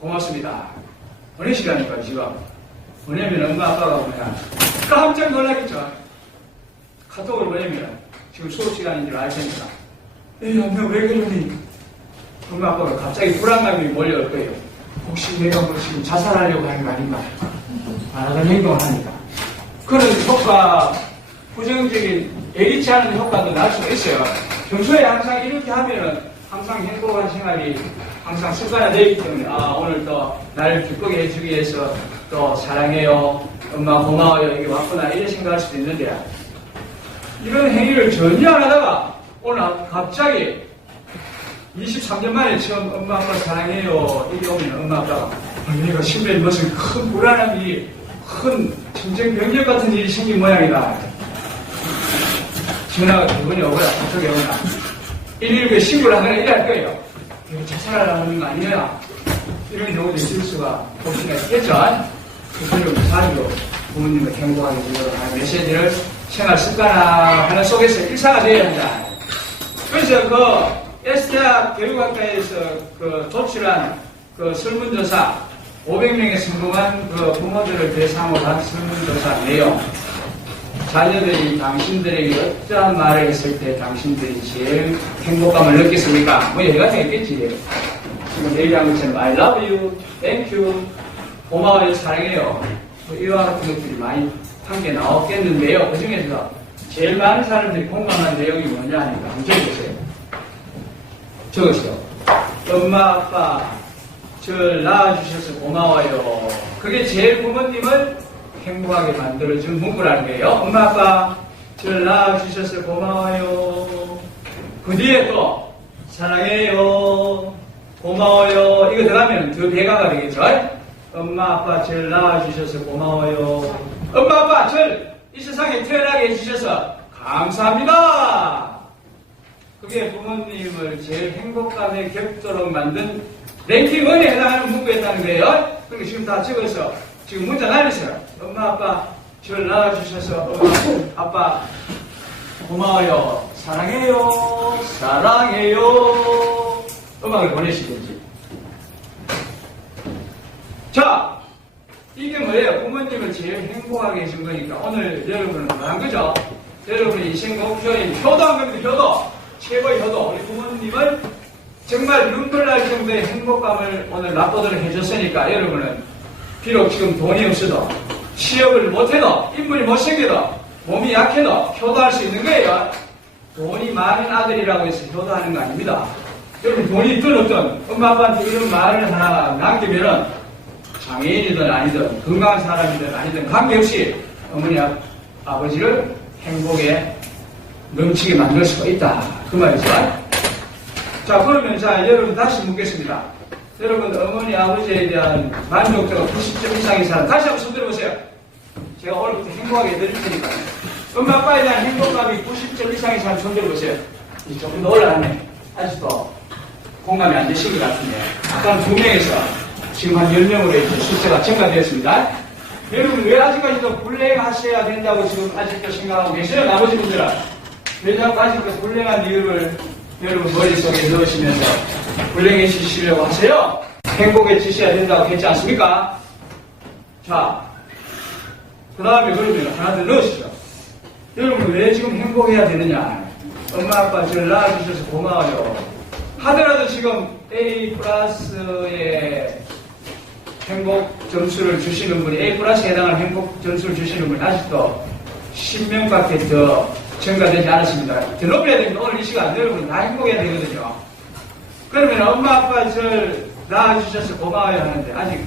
고맙습니다. 보내시라니까, 지금. 보내면 엄마, 아빠가 보면 깜짝 놀라겠죠. 카톡을 보내면 지금 수업 시간인 줄 알 테니까. 에이, 엄마, 왜 그러니? 엄마, 아빠가 갑자기 불안감이 몰려올 거예요. 혹시 내가 뭐 지금 자살하려고 하는 거 아닌가? 안 하는 행동을 하니까. 그런 효과, 부정적인, 예기치 않은 효과도 날 수가 있어요. 평소에 항상 이렇게 하면은 항상 행복한 생활이 항상 습관화되어 있기 때문에, 오늘 또 나를 기쁘게 해주기 위해서 또 사랑해요, 엄마 고마워요, 이게 왔구나, 이렇게 생각할 수도 있는데, 이런 행위를 전혀 안 하다가 오늘 갑자기 23년 만에 처음 엄마 아빠 사랑해요 이게 오면 엄마 아빠가 내가 심장에 무슨 큰 불안함이 큰 정신병력 같은 일이 생긴 모양이다. 전화가 대본이 오거나 어떻게 오나 119에 신고를 하거나 이럴 거예요. 이거 자살하는 거 아니냐, 이런 경우도 있을 수가 없으니까 있겠죠. 그런 사실로 부모님을 행복하게 해주도록 하는 메시지를 생활 습관화하는 속에서 일상화되어야 한다. 그래서 그 S대학 교육학과에서 그 도출한 그 설문조사 500명의 성공한 그 부모들을 대상으로 한 설문조사 내용, 자녀들이 당신들에게 어떠한 말을 했을 때 당신들이 제일 행복감을 느꼈습니까? 뭐 여기 같은 게 있겠지. 지금 얘기한 것처럼 I love you, thank you, 고마워요, 사랑해요, 뭐 이와 같은 것들이 많이 함께 나왔겠는데요. 그 중에서 제일 많은 사람들이 공감한 내용이 뭐냐 하니까 한번 적어보세요. 적었어요. 엄마, 아빠, 저를 낳아주셔서 고마워요. 그게 제일 부모님을 행복하게 만들어준 문구라는 거예요. 엄마, 아빠, 저를 낳아주셔서 고마워요. 그 뒤에 또 사랑해요, 고마워요, 이거 들어가면 더 배가가 되겠죠. 엄마, 아빠, 저를 낳아주셔서 고마워요. 엄마, 아빠, 저를 이 세상에 태어나게 해주셔서 감사합니다. 그게 부모님을 제일 행복감에 겹도록 만든 랭킹 1에 해당하는 문구였다는 거예요. 그러니까 지금 다 적어서 지금 문자 날리세요. 엄마, 아빠, 저를 낳아주셔서 엄마, 아빠, 고마워요, 사랑해요, 사랑해요. 음악을 보내시든지. 자, 이게 뭐예요? 부모님을 제일 행복하게 해준 거니까 오늘 여러분은 뭐 한 거죠? 여러분의 인생 목표인 효도한 겁니다. 효도. 최고의 효도. 우리 부모님을 정말 눈물 날 정도의 행복감을 오늘 맛보도록 해줬으니까 여러분은 비록 지금 돈이 없어도 취업을 못해도 인물이 못생겨도 몸이 약해도 효도할 수 있는 거예요. 돈이 많은 아들이라고 해서 효도하는 거 아닙니다. 여러분 돈이 있든 없든 엄마 아빠한테 이런 말을 하나 남기면은 장애인이든 아니든 건강한 사람이든 아니든 관계없이 어머니 아버지를 행복에 넘치게 만들 수가 있다. 그 말이죠. 자, 그러면 자, 여러분 다시 묻겠습니다. 여러분 어머니 아버지에 대한 만족도가 90점 이상인 사람 다시 한번 손 들어보세요. 제가 오늘부터 행복하게 해드릴 테니까. 엄마 아빠에 대한 행복감이 90점 이상인 사람 손 들어보세요. 이제 조금 더 올라갔네. 아직도 공감이 안 되신 것 같은데 아까는 2명에서 지금 한 10명으로 이렇게 숫자가 증가되었습니다. 여러분 왜 아직까지도 불행하셔야 된다고 지금 아직도 생각하고 계세요? 나머지 분들은 왜 자꾸 아직도 불행한 이유를 여러분 머릿속에 넣으시면서 불행해지시려고 하세요? 행복해지셔야 된다고 했지 않습니까? 자, 그 다음에 그러면 하나 더 넣으시죠. 여러분 왜 지금 행복해야 되느냐? 엄마 아빠 저를 낳아주셔서 고마워요 하더라도 지금 A+의 행복 점수를 주시는 분이 A+에 해당하는 행복 점수를 주시는 분이 아직도 10명밖에 더 전가되지 않았습니다. 더 높여야 됩니다. 오늘 이 시간 여러분 다 행복해야 되거든요. 그러면 엄마 아빠 절 낳아주셔서 고마워요 하는데 아직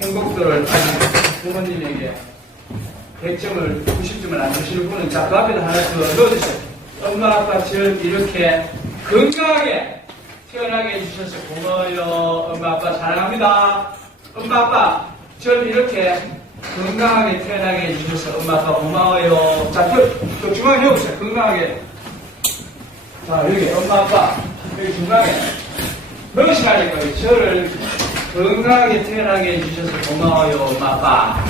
행복도를 아직 부모님에게 100점을 90점을 안 주시는 분은 자 그 앞에다 하나 더 넣어주세요. 엄마 아빠 절 이렇게 건강하게 태어나게 해주셔서 고마워요. 엄마 아빠 사랑합니다. 엄마 아빠 절 이렇게 건강하게 태어나게 해주셔서 엄마 아빠 고마워요. 자, 그 중앙에 해보세요. 건강하게. 자, 여기 엄마 아빠 여기 중간에 무엇이 할 거예요? 저를 건강하게 태어나게 해주셔서 고마워요. 엄마 아빠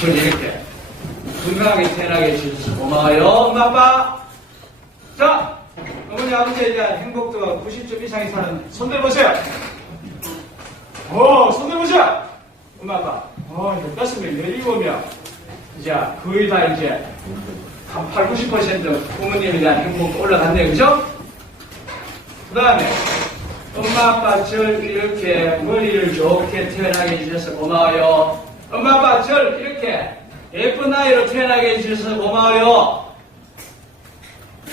절 이렇게 건강하게 태어나게 해주셔서 고마워요. 엄마 아빠. 자, 어머니 아버지에 대한 행복도가 90점 이상이 사는 손들 보세요. 손들 보세요. 엄마 아빠. 15명, 17명. 이제 거의 다 이제 한 8, 90% 부모님에 대한 행복도 올라갔네요. 그죠? 그 다음에 엄마 아빠 절 이렇게 머리를 좋게 태어나게 해주셔서 고마워요. 엄마 아빠 절 이렇게 예쁜 아이로 태어나게 해주셔서 고마워요.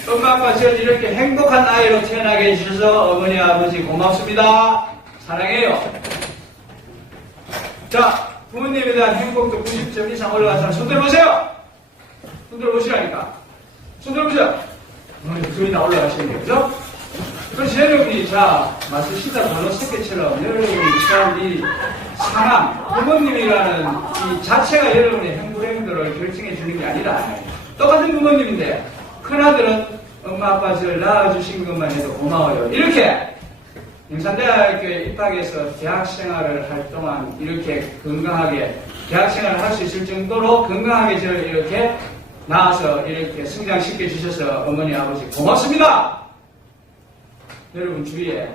엄마 아빠 절 이렇게 행복한 아이로 태어나게 해주셔서 어머니 아버지 고맙습니다. 사랑해요. 자, 부모님에 대한 행복도 90점 이상 올라간 사람 손 들어보세요. 손 들어보시라니까. 손 들어보세요. 둘이 다 올라가시는 거예요. 그죠? 그래서 여러분이 자 마스시다 번호 새끼처럼 여러분이 참 이 상황 부모님이라는 이 자체가 여러분의 행복행동을 결정해 주는 게 아니라 똑같은 부모님인데 큰아들은 엄마 아빠 절 낳아주신 것만 해도 고마워요. 이렇게 영산대학교에 입학해서 대학생활을 할 동안 이렇게 건강하게 대학생활을 할 수 있을 정도로 건강하게 저를 이렇게 낳아서 이렇게 성장시켜 주셔서 어머니 아버지 고맙습니다. 여러분 주위에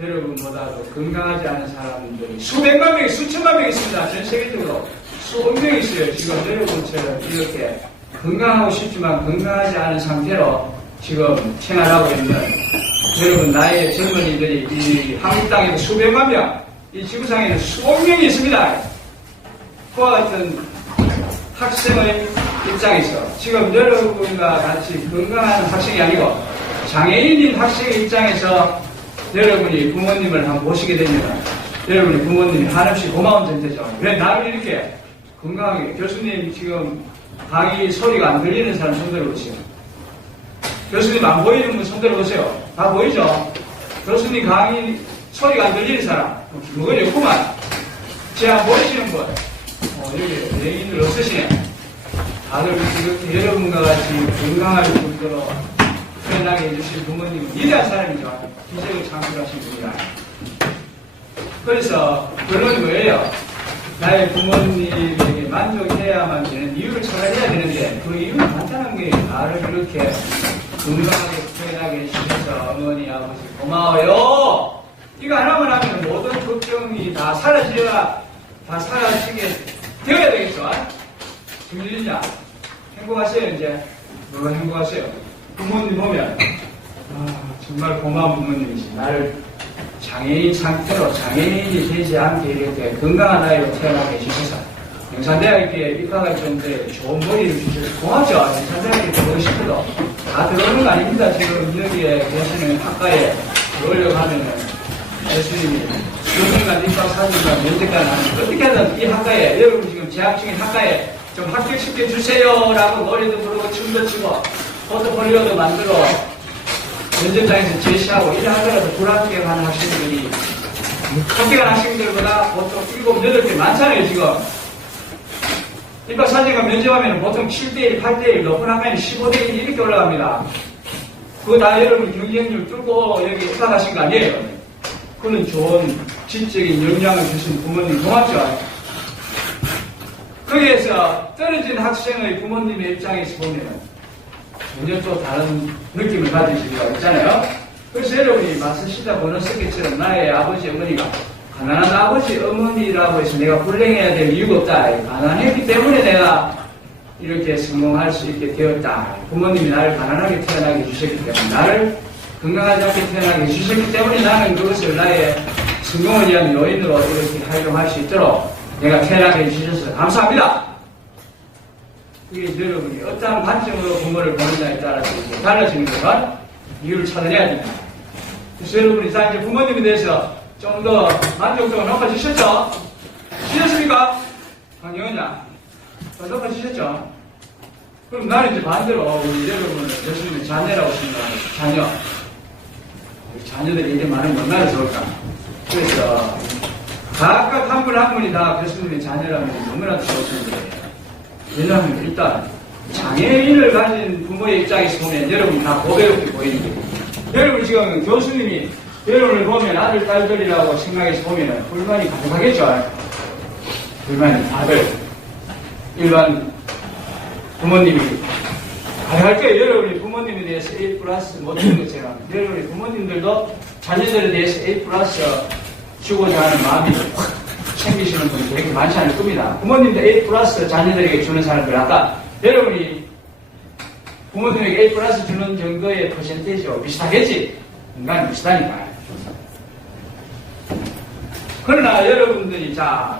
여러분보다도 건강하지 않은 사람들이 수백만 명이 수천만 명이 있습니다. 전 세계적으로 수억 명이 있어요. 지금 여러분처럼 이렇게 건강하고 싶지만 건강하지 않은 상태로 지금 생활하고 있는 여러분 나이의 젊은이들이 이 한국 땅에도 수백만 명, 이 지구상에는 수억 명이 있습니다. 그와 같은 학생의 입장에서 지금 여러분과 같이 건강한 학생이 아니고 장애인인 학생의 입장에서 여러분이 부모님을 한번 보시게 되면 여러분이 부모님이 한없이 고마운 존재죠. 왜 나를 이렇게 건강하게 교수님 지금 강의 소리가 안 들리는 사람 손 들어보세요. 교수님 안 보이는 분 손 들어보세요. 다 보이죠? 교수님 강의 소리가 안 들리는 사람 그건 없구만. 제 안 보이시는 분 여기 예인들 없으시네. 다들 이렇게 여러분과 같이 건강할 정도로 편하게 해주신 부모님은 위대한 사람이죠. 기적을 창출하신 분이라. 그래서 결론이 뭐예요? 나의 부모님에게 만족해야만 되는 이유를 찾아내야 되는데 그 이유는 간단한 거예요. 나를 이렇게 건강하게 편하게 해주셔서 어머니 아버지 고마워요. 이거 하나만 하면 모든 걱정이 다 사라지게 되어야 되겠죠. 정리되냐? 행복하세요 이제. 뭐가 행복하세요? 부모님 보면 정말 고마운 부모님이시. 나를 장애인 상태로 장애인이 되지 않게 이렇게 건강한 아이로 태어나게 해주셔서 영산대학교에 입학할 정도의 좋은 머리를 주셔서 고맙죠. 영산대학교에 들어오고 싶어도 다 들어오는 거 아닙니다. 지금 여기에 계시는 학과에 들어오려고 하면은 교수님이 수능간 입학 사진과 면접관 하는 어떻게 하든 이 학과에 여러분 지금 재학 중인 학과에 좀 합격시켜 주세요라고 노래도 부르고 춤도 추고 포트폴리오도 만들어 면접장에서 제시하고 이래 하더라도 불합격하는 학생들이 합격한 학생들보다 보통 7, 8배 많잖아요. 지금 입학 사진과 면접하면 보통 7대1, 8대1 높은 학과에는 15대1 이렇게 올라갑니다. 그거 다 여러분 경쟁률 뚫고 여기 입학하신 거 아니에요. 그는 좋은 지적인 영향을 주신 부모님 고맙죠. 거기에서 떨어진 학생의 부모님의 입장에서 보면 전혀 또 다른 느낌을 가질 수가 있잖아요. 그래서 여러분이 마스시다 보너스께처럼 나의 아버지 어머니가 가난한 아버지 어머니라고 해서 내가 불행해야 될 이유가 없다. 가난했기 때문에 내가 이렇게 성공할 수 있게 되었다. 부모님이 나를 가난하게 태어나게 해주셨기 때문에 나를 건강하지 않게 태어나게 해주셨기 때문에 나는 그것을 나의 성공을 위한 요인으로 이렇게 활용할 수 있도록 내가 태어나게 해주셔서 감사합니다. 이게 이제 여러분이 어떠한 관점으로 부모를 보느냐에 따라서 이제 달라지는 것은 이유를 찾아내야 됩니다. 그래서 여러분이 자, 이제 부모님에 대해서 좀 더 만족도가 높아지셨죠? 지셨습니까? 강영은야? 높아지셨죠? 그럼 나는 이제 반대로 우리 여러분을 예수님의 자녀라고 생각하는 자녀. 자녀들이 이래 많으면 얼마나 좋을까? 그래서 각각 한 분 한 분이 다 예수님의 자녀라면 너무나도 좋을 텐데, 왜냐하면 일단 장애인을 가진 부모의 입장에서 보면 여러분 다 고배롭게 보이는 거예요. 여러분 지금 교수님이 여러분을 보면 아들, 딸들이라고 생각해서 보면 불만이 가득하겠죠? 불만이 다들 일반 부모님이 가능할 거예요. 여러분이 부모님에 대해서 A+ 못하는 것처럼 여러분이 부모님들도 자녀들에 대해서 A+ 주고자 하는 마음이 확 생기시는 분이 되게 많지 않을 겁니다. 부모님도 A+ 자녀들에게 주는 사람들, 아까 여러분이 부모님에게 A+ 주는 정도의 퍼센테이지와 비슷하겠지? 인간은 비슷하니까. 그러나 여러분들이 자,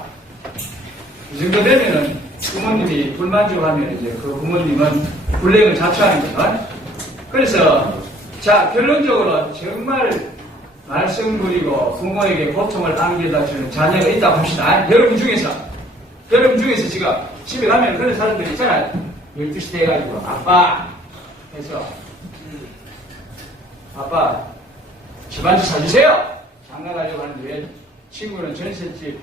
이 정도 되면은 부모님이 불만족하면 이제 그 부모님은 불행을 자초하는 거다. 그래서 자, 결론적으로 정말 말씀 부리고 부모에게 고통을 안겨다 주는 자녀가 있다고 합시다. 여러분 중에서 지금 집에 가면 그런 사람들 있잖아요. 12시 돼가지고 아빠 해서 아빠 집 한 채 사주세요. 장가 가려고 하는데 왜 친구는 전셋집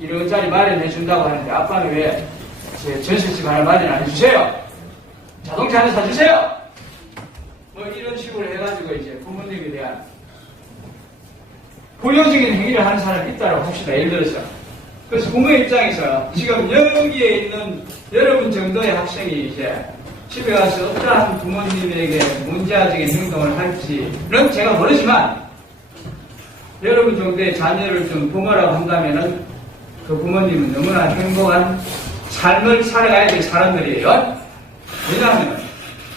1억짜리 마련해 준다고 하는데 아빠는 왜 제 전셋집 하나 마련 안 해주세요? 자동차 하나 사주세요. 뭐 이런 식으로 해가지고 이제 부모님에 대한 불효적인 행위를 하는 사람이 있다고 합시다. 예를 들어서. 그래서 부모의 입장에서 지금 여기에 있는 여러분 정도의 학생이 이제 집에 가서 어떠한 부모님에게 문제아적인 행동을 할지는 제가 모르지만 여러분 정도의 자녀를 좀 부모라고 한다면은 그 부모님은 너무나 행복한 삶을 살아가야 될 사람들이에요. 왜냐하면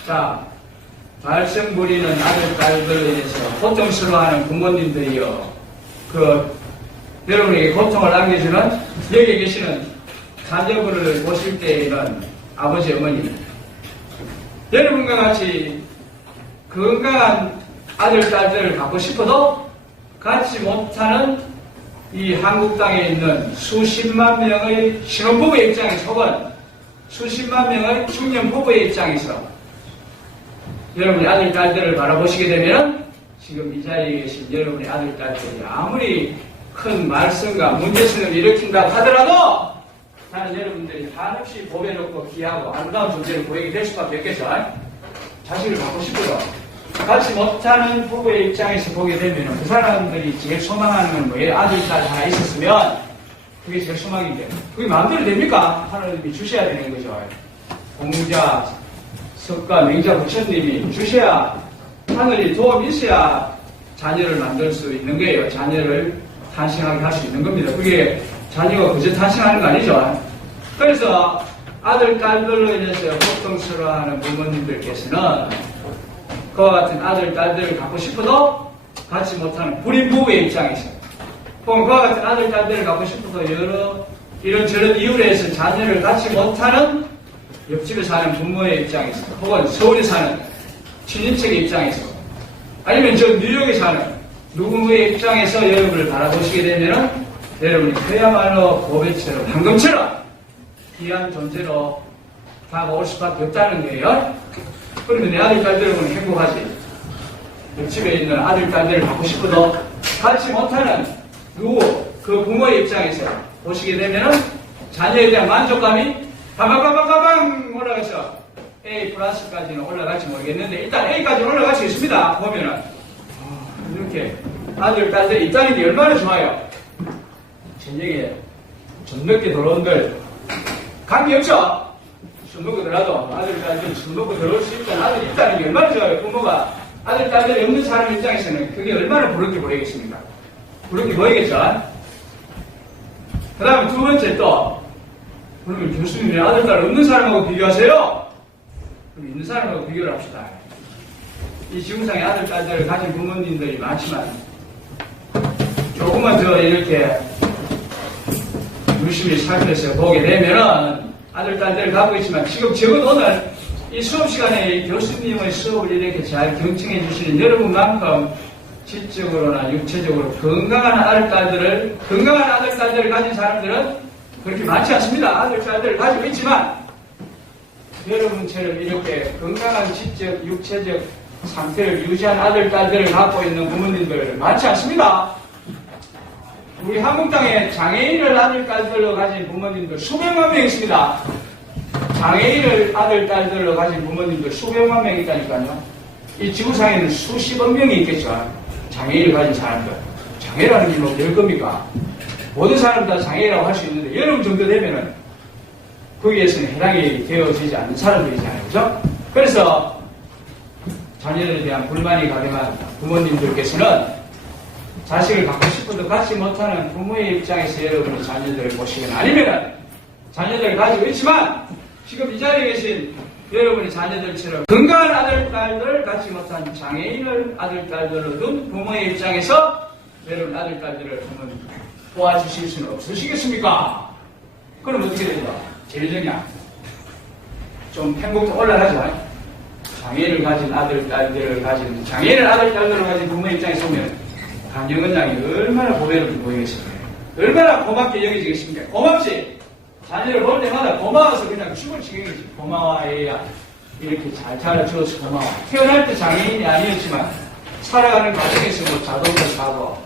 자, 말씀 부리는 아들, 딸들로 인해서 고통스러워하는 부모님들이요. 여러분에게 고통을 안겨주는 여기 계시는 자녀분을 보실 때에는 아버지, 어머니, 여러분과 같이 건강한 아들, 딸들을 갖고 싶어도 갖지 못하는 이 한국 땅에 있는 수십만 명의 신혼부부의 입장에서 혹은 수십만 명의 중년 부부의 입장에서 여러분의 아들, 딸들을 바라보시게 되면 지금 이 자리에 계신 여러분의 아들, 딸들이 아무리 큰 말씀과 문제성을 일으킨다고 하더라도 나는 여러분들이 한없이 보배롭고 귀하고 아름다운 존재를 보이게 될 수밖에 없겠죠. 자식을 갖고 싶어도 갖지 못하는 부부의 입장에서 보게 되면 그 사람들이 제일 소망하는 건 뭐예요? 아들, 딸 하나 있었으면 그게 제일 소망인데 그게 마음대로 됩니까? 하나님이 주셔야 되는 거죠. 공자, 석가, 맹자, 부처님이 주셔야 하늘이 도움이 있어야 자녀를 만들 수 있는 거예요. 자녀를 탄생하게 할 수 있는 겁니다. 그게 자녀가 그저 탄생하는 거 아니죠. 그래서 아들, 딸들로 인해서 고통스러워하는 부모님들께서는 그와 같은 아들, 딸들을 갖고 싶어도 갖지 못하는 불임 부부의 입장에서 혹은 그와 같은 아들, 딸들을 갖고 싶어도 여러 이런저런 이유로 해서 자녀를 갖지 못하는 옆집에 사는 부모의 입장에서 혹은 서울에 사는 친인척의 입장에서 아니면 저 뉴욕에 사는 누구의 입장에서 여러분을 바라보시게 되면 여러분이 그야말로 고백처럼 방금처럼 귀한 존재로 다가올 수밖에 없다는 거예요. 그러면 내 아들, 딸들은 행복하지. 옆집에 있는 아들, 딸들을 갖고 싶어도 갖지 못하는 그 부모의 입장에서 보시게 되면 자녀에 대한 만족감이 빠방빠방빠방 올라가서 A 플러스까지는 올라갈지 모르겠는데 일단 A까지는 올라갈 수 있습니다. 보면은 이렇게 아들, 딸들이 있다는 게 얼마나 좋아요. 저녁에 전 늦게 들어온들 관계없죠. 술 먹고 들어도 아들, 딸들 술 먹고 들어올 수 있다는 아들이 있다는 게 얼마나 좋아요. 부모가 아들, 딸들이 없는 사람 입장에서는 그게 얼마나 부럽게 보이겠습니까? 부럽게 보이겠죠. 그 다음에 두 번째 또 그러면 교수님이 아들, 딸 없는 사람하고 비교하세요. 그럼 있는 사람하고 비교를 합시다. 이 지구상에 아들, 딸들을 가진 부모님들이 많지만 조금만 더 이렇게 유심히 살펴서 보게 되면은 아들, 딸들을 갖고 있지만 지금 적어도 오늘 이 수업 시간에 교수님의 수업을 이렇게 잘 경청해 주시는 여러분만큼 지적으로나 육체적으로 건강한 아들, 딸들을 가진 사람들은 그렇게 많지 않습니다. 아들, 딸들을 가지고 있지만 여러분처럼 이렇게 건강한 지적, 육체적 상태를 유지한 아들, 딸들을 갖고 있는 부모님들 많지 않습니다. 우리 한국 땅에 장애인을 아들, 딸들로 가진 부모님들 수백만 명 있습니다. 장애인을 아들, 딸들로 가진 부모님들 수백만 명 있다니까요. 이 지구상에는 수십억 명이 있겠죠. 장애인을 가진 사람들. 장애라는 게 뭐 별 겁니까? 모든 사람 다 장애라고 할 수 있는데 여러분 정도 되면은 거기에서는 해당이 되어지지 않는 사람들이잖아요. 그죠? 그래서 자녀들에 대한 불만이 가득한 부모님들께서는 자식을 갖고 싶어도 갖지 못하는 부모의 입장에서 여러분이 자녀들을 보시거나 아니면 자녀들을 가지고 있지만 지금 이 자리에 계신 여러분의 자녀들처럼 건강한 아들, 딸들을 갖지 못한 장애인을 아들, 딸들로 둔 부모의 입장에서 여러분 아들, 딸들을 한번 도와주실 수는 없으시겠습니까? 그럼 어떻게 됩니까? 제일정량 좀 행복도 올라가죠. 장애인을 가진 아들, 딸들을 가진 장애인을 아들, 딸들을 가진 부모의 입장에서 보면 강경원 양이 얼마나 고배를 보이겠습니까? 얼마나 고맙게 여기지겠습니까? 고맙지? 자녀를 볼 때마다 고마워서 그냥 춤을 추겠지. 고마워, 애야. 이렇게 잘 자라줘서 고마워. 태어날 때 장애인이 아니었지만 살아가는 과정에서 뭐 자동차 사고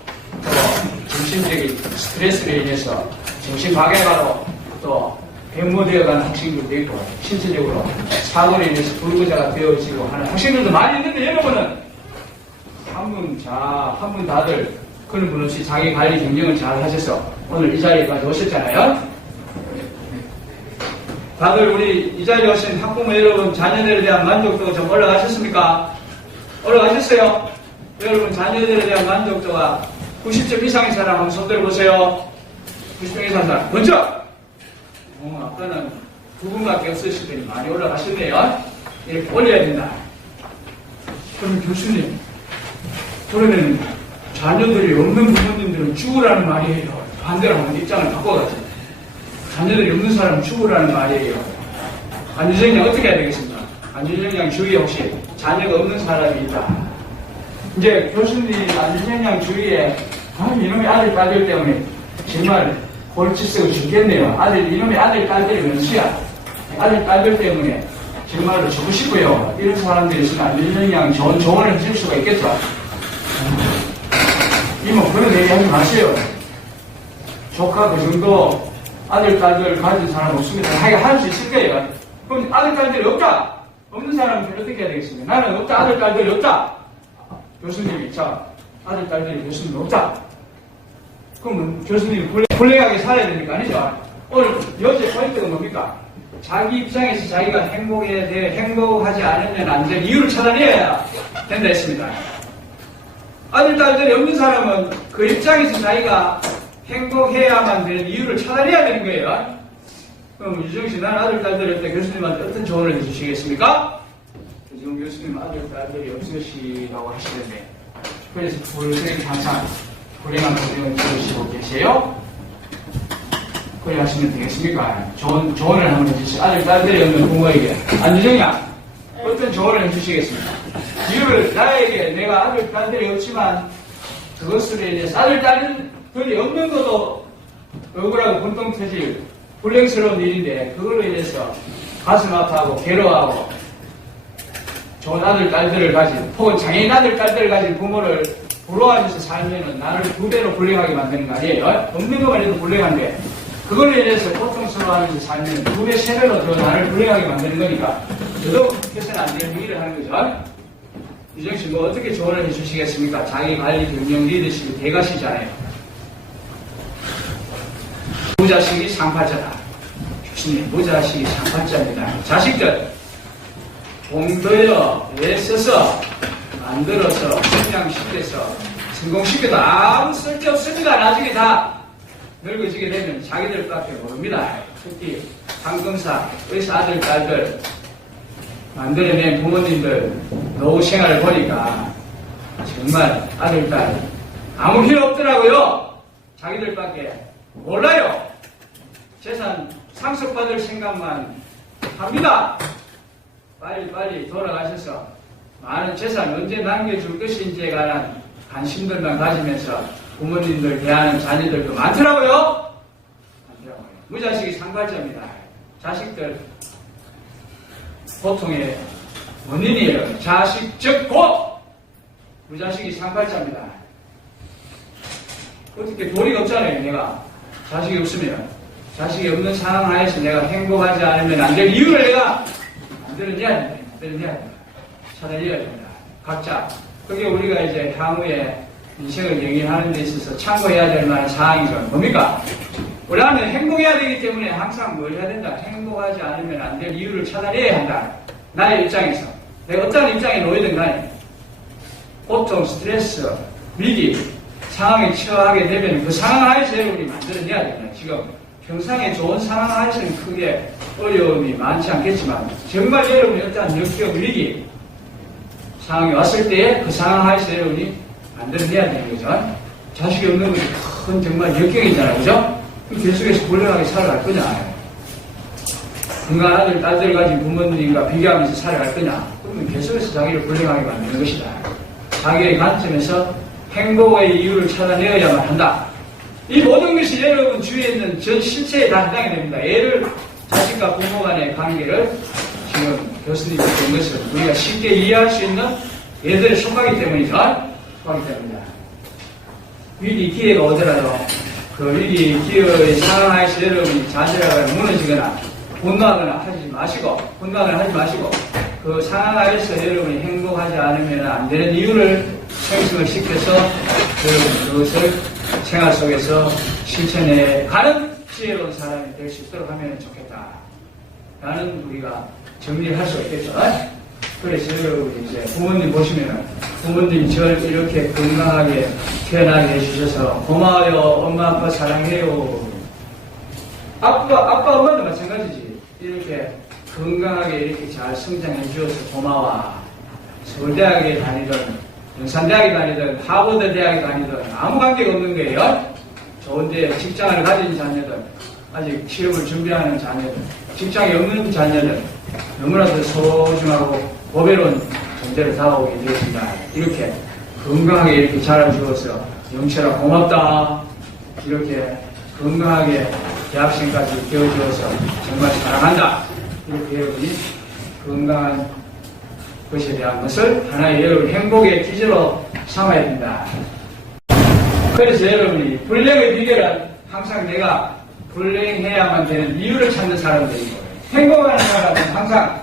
또 정신적인 스트레스로 인해서 정신박애가로 또 백모되어가는 학생들도 있고 신체적으로 사고로 인해서 불구자가 되어지고 하는 학생들도 많이 있는데 여러분은 한 분 다들 그런 분 없이 자기 관리 경영을 잘 하셔서 오늘 이 자리까지 오셨잖아요. 다들 우리 이 자리에 오신 학부모 여러분 자녀들에 대한 만족도가 좀 올라가셨습니까? 올라가셨어요? 여러분 자녀들에 대한 만족도가 90점 이상인 사람 한번 손 들어보세요. 90점 이상인 사람 먼저! 아까는 두 분밖에 없으실 테니 많이 올라가셨네요. 이렇게 올려야 된다. 그럼 교수님, 그러면 자녀들이 없는 부모님들은 죽으라는 말이에요. 반대로 한번 입장을 바꿔가지고. 자녀들이 없는 사람은 죽으라는 말이에요. 안유정 양 어떻게 해야 되겠습니까? 안유정 양 주위에 혹시 자녀가 없는 사람이 있다. 이제 교수님 안유정 양 주위에 이놈의 아들, 딸들 때문에 정말 골치 쓰고 죽겠네요. 이놈의 아들, 딸들이 몇수야? 아들, 딸들 때문에 정말로 죽고 싶고요. 이런 사람들이 있으면 안유정 양 좋은 조언을 해줄 수가 있겠죠. 이모 그런 얘기 하지 마세요. 조카 그 정도 아들, 딸들 가진 사람 없습니다. 할 수 있을 거예요. 그럼 아들, 딸들이 없다? 없는 사람은 어떻게 해야 되겠습니까? 나는 없다, 아들, 딸들이 없다. 교수님이 아들, 딸들이 교수님 없다. 그럼 교수님이 불행하게 살아야 되니까 아니죠? 오늘 여제 포인트가 뭡니까? 자기 입장에서 자기가 행복하지 않으면 안 될 이유를 찾아내야 된다 했습니다. 아들, 딸들이 없는 사람은 그 입장에서 자기가 행복해야만 되는 이유를 찾아내야 되는 거예요. 그럼 유정씨, 난 아들, 딸들일 때 교수님한테 어떤 조언을 해주시겠습니까? 지금 교수님 아들, 딸들이 없으시다고 하시는데 그래서 불행히 항상 불행한 고생을 들으시고 계세요? 그래 하시면 되겠습니까? 조언을 한번 해주시죠. 아들, 딸들이 없는 부모에게. 안유정이야, 어떤 조언을 해주시겠습니까? 이유를 나에게 내가 아들, 딸들이 없지만 그것으로 인해서 아들, 딸들이 없는 것도 억울하고 분통 터질 불행스러운 일인데 그걸로 인해서 가슴 아파하고 괴로워하고 좋은 아들, 딸들을 가진 혹은 장애인 아들, 딸들을 가진 부모를 부러워하면서 살면은 나를 두 배로 불행하게 만드는 거 아니에요? 없는 것만 해도 불행한데 그걸로 인해서 고통스러워하면서 살면 두 배, 세 배로 더 나를 불행하게 만드는 거니까 더더욱 해서는 안 되는 일을 하는 거죠. 유정씨 뭐 어떻게 조언을 해주시겠습니까? 자기 관리 경영 리더십이 대가시잖아요. 무자식이 상파자다. 교수님, 무자식이 상파자입니다. 자식들 공부여 애써서 만들어서 성장시켜서 성공시켜도 아무 쓸데없습니다. 나중에 다 늙어지게 되면 자기들밖에 모릅니다. 특히 상검사, 의사 아들, 딸들 만들어낸 부모님들 노후 생활을 보니까 정말 아들, 딸 아무 필요 없더라고요. 자기들밖에 몰라요. 재산 상속받을 생각만 합니다. 빨리 돌아가셔서 많은 재산 언제 남겨줄 것인지에 관한 관심들만 가지면서 부모님들 대하는 자녀들도 많더라고요. 무자식이 상발자입니다. 자식들 고통의 원인이에요. 자식 즉 곧 무자식이 상발자입니다. 어떻게 도리가 없잖아요. 내가 자식이 없으면 자식이 없는 상황 하에서 내가 행복하지 않으면 안 될 이유를 내가 만들어내야 된다. 찾아내야 된다. 각자 그게 우리가 이제 향후에 인생을 영위하는 데 있어서 참고해야 될 만한 사항이죠. 뭡니까? 우리는 행복해야 되기 때문에 항상 뭘 해야 된다? 행복하지 않으면 안 될 이유를 찾아내야 한다. 나의 입장에서. 내가 어떤 입장에 놓이든 간에 고통, 스트레스, 위기 상황에 처하게 되면 그 상황 하에서 여러분이 만들어내야 된다. 지금 평상에 좋은 상황 하에서는 크게 어려움이 많지 않겠지만 정말 여러분이 어떠한 역경, 위기 상황이 왔을 때에 그 상황 하에서 여러분이 만들어내야 되는 거죠. 자식이 없는 것이 큰 정말 역경이잖아요. 그죠? 계속해서 곤란하게 살아갈 거냐. 건강한 아들, 딸들 가진 부모님과 비교하면서 살아갈 거냐. 그러면 계속해서 자기를 불행하게 만드는 것이다. 자기의 관점에서 행복의 이유를 찾아내어야만 한다. 이 모든 것이 여러분 주위에 있는 전 실체에 다 해당이 됩니다. 애를 자식과 부모 간의 관계를 지금 교수님이 본 것을 우리가 쉽게 이해할 수 있는 애들에 속하기 때문이죠. 속하기 때문이다. 위기 기회가 오더라도 그 위기 기회의 상황하에서 여러분이 자제하거나 무너지거나 분노하거나 하지 마시고 그 상황하에서 여러분이 행복하지 않으면 안 되는 이유를 생성을 시켜서 여러분 그것을 생활 속에서 실천해 가는 지혜로운 사람이 될 수 있도록 하면 좋겠다. 라는 우리가 정리할 수 있겠죠. 그래서 여러분 이제 부모님 보시면은 부모님이 저를 이렇게 건강하게 태어나게 해주셔서 고마워요. 엄마 아빠 사랑해요. 아빠 엄마도 마찬가지지. 이렇게 건강하게 이렇게 잘 성장해 주셔서 고마워. 서울대학에 다니든 영산대학에 다니든 하버드대학에 다니든 아무 관계가 없는 거예요. 좋은데 직장을 가진 자녀들, 아직 취업을 준비하는 자녀들, 직장이 없는 자녀들 너무나도 소중하고 고배로운 존재로 다가오게 되었습니다. 이렇게 건강하게 이렇게 자라주어서 영철아 고맙다. 이렇게 건강하게 대학생까지 되어주어서 정말 사랑한다. 이렇게 여러분이 건강한 것에 대한 것을 하나의 여러분 행복의 기저로 삼아야 된다. 그래서 여러분이 불행의 비결은 항상 내가 불행해야만 되는 이유를 찾는 사람들이고 행복한 사람은 항상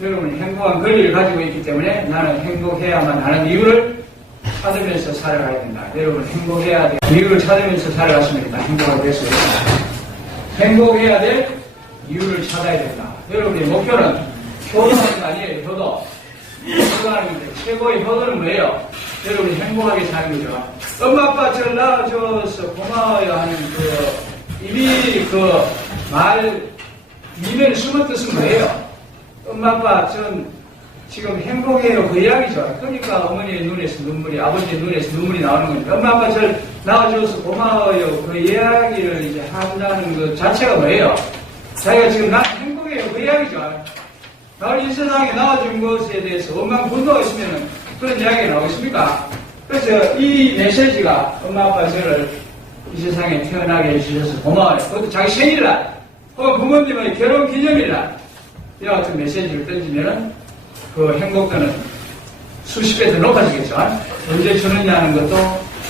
여러분이 행복한 권리를 가지고 있기 때문에 나는 행복해야만 하는 이유를 찾으면서 살아가야 된다. 여러분 행복해야 될 이유를 찾으면서 살아가시면 된다. 행복하게 될 수 있다. 행복해야 될 이유를 찾아야 된다. 여러분의 목표는 효도하는 거 아니에요. 효도하는 게 최고의 효도는 뭐예요? 여러분이 행복하게 사는 거죠. 엄마 아빠 저를 낳아줘서 고마워요 하는 이미 말 이면에 숨은 뜻은 뭐예요? 엄마 아빠 전 지금 행복해요 그 이야기죠. 그러니까 어머니의 눈에서 눈물이 아버지의 눈에서 눈물이 나오는 거니까 엄마 아빠 저를 낳아줘서 고마워요 그 이야기를 이제 한다는 것 자체가 뭐예요? 자기가 지금 난 행복해요 그 이야기죠. 나를 이 세상에 낳아준 것에 대해서 원망 분노가 있으면 그런 이야기가 나오겠습니까? 그래서 이 메시지가 엄마 아빠 저를 이 세상에 태어나게 해주셔서 고마워요. 그것도 자기 생일날 혹은 부모님의 결혼 기념일날 이와 같은 메시지를 던지면은 그 행복도는 수십 배 더 높아지겠죠. 언제 주느냐는 것도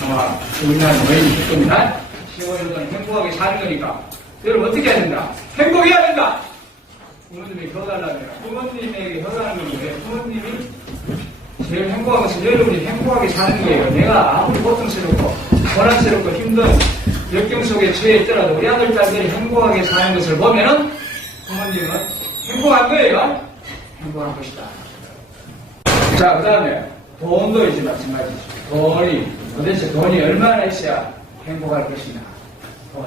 아마 중요한 원인이 될 겁니다. 15일은 행복하게 사는 거니까 여러분 어떻게 해야 된다? 행복해야 된다! 부모님에게 효도하려면 부모님에게 효도하는 건 왜? 부모님이 제일 행복한 것은 여러분이 행복하게 사는 거예요. 내가 아무리 고통스럽고 고난스럽고 힘든 역경 속에 처해 있더라도 우리 아들, 딸들이 행복하게 사는 것을 보면은 부모님은 행복한 거예요. 행복한 것이다. 자, 그 다음에 돈도 이제 마찬가지죠. 도대체 돈이 얼마나 있어야 행복할 것이냐. 돈.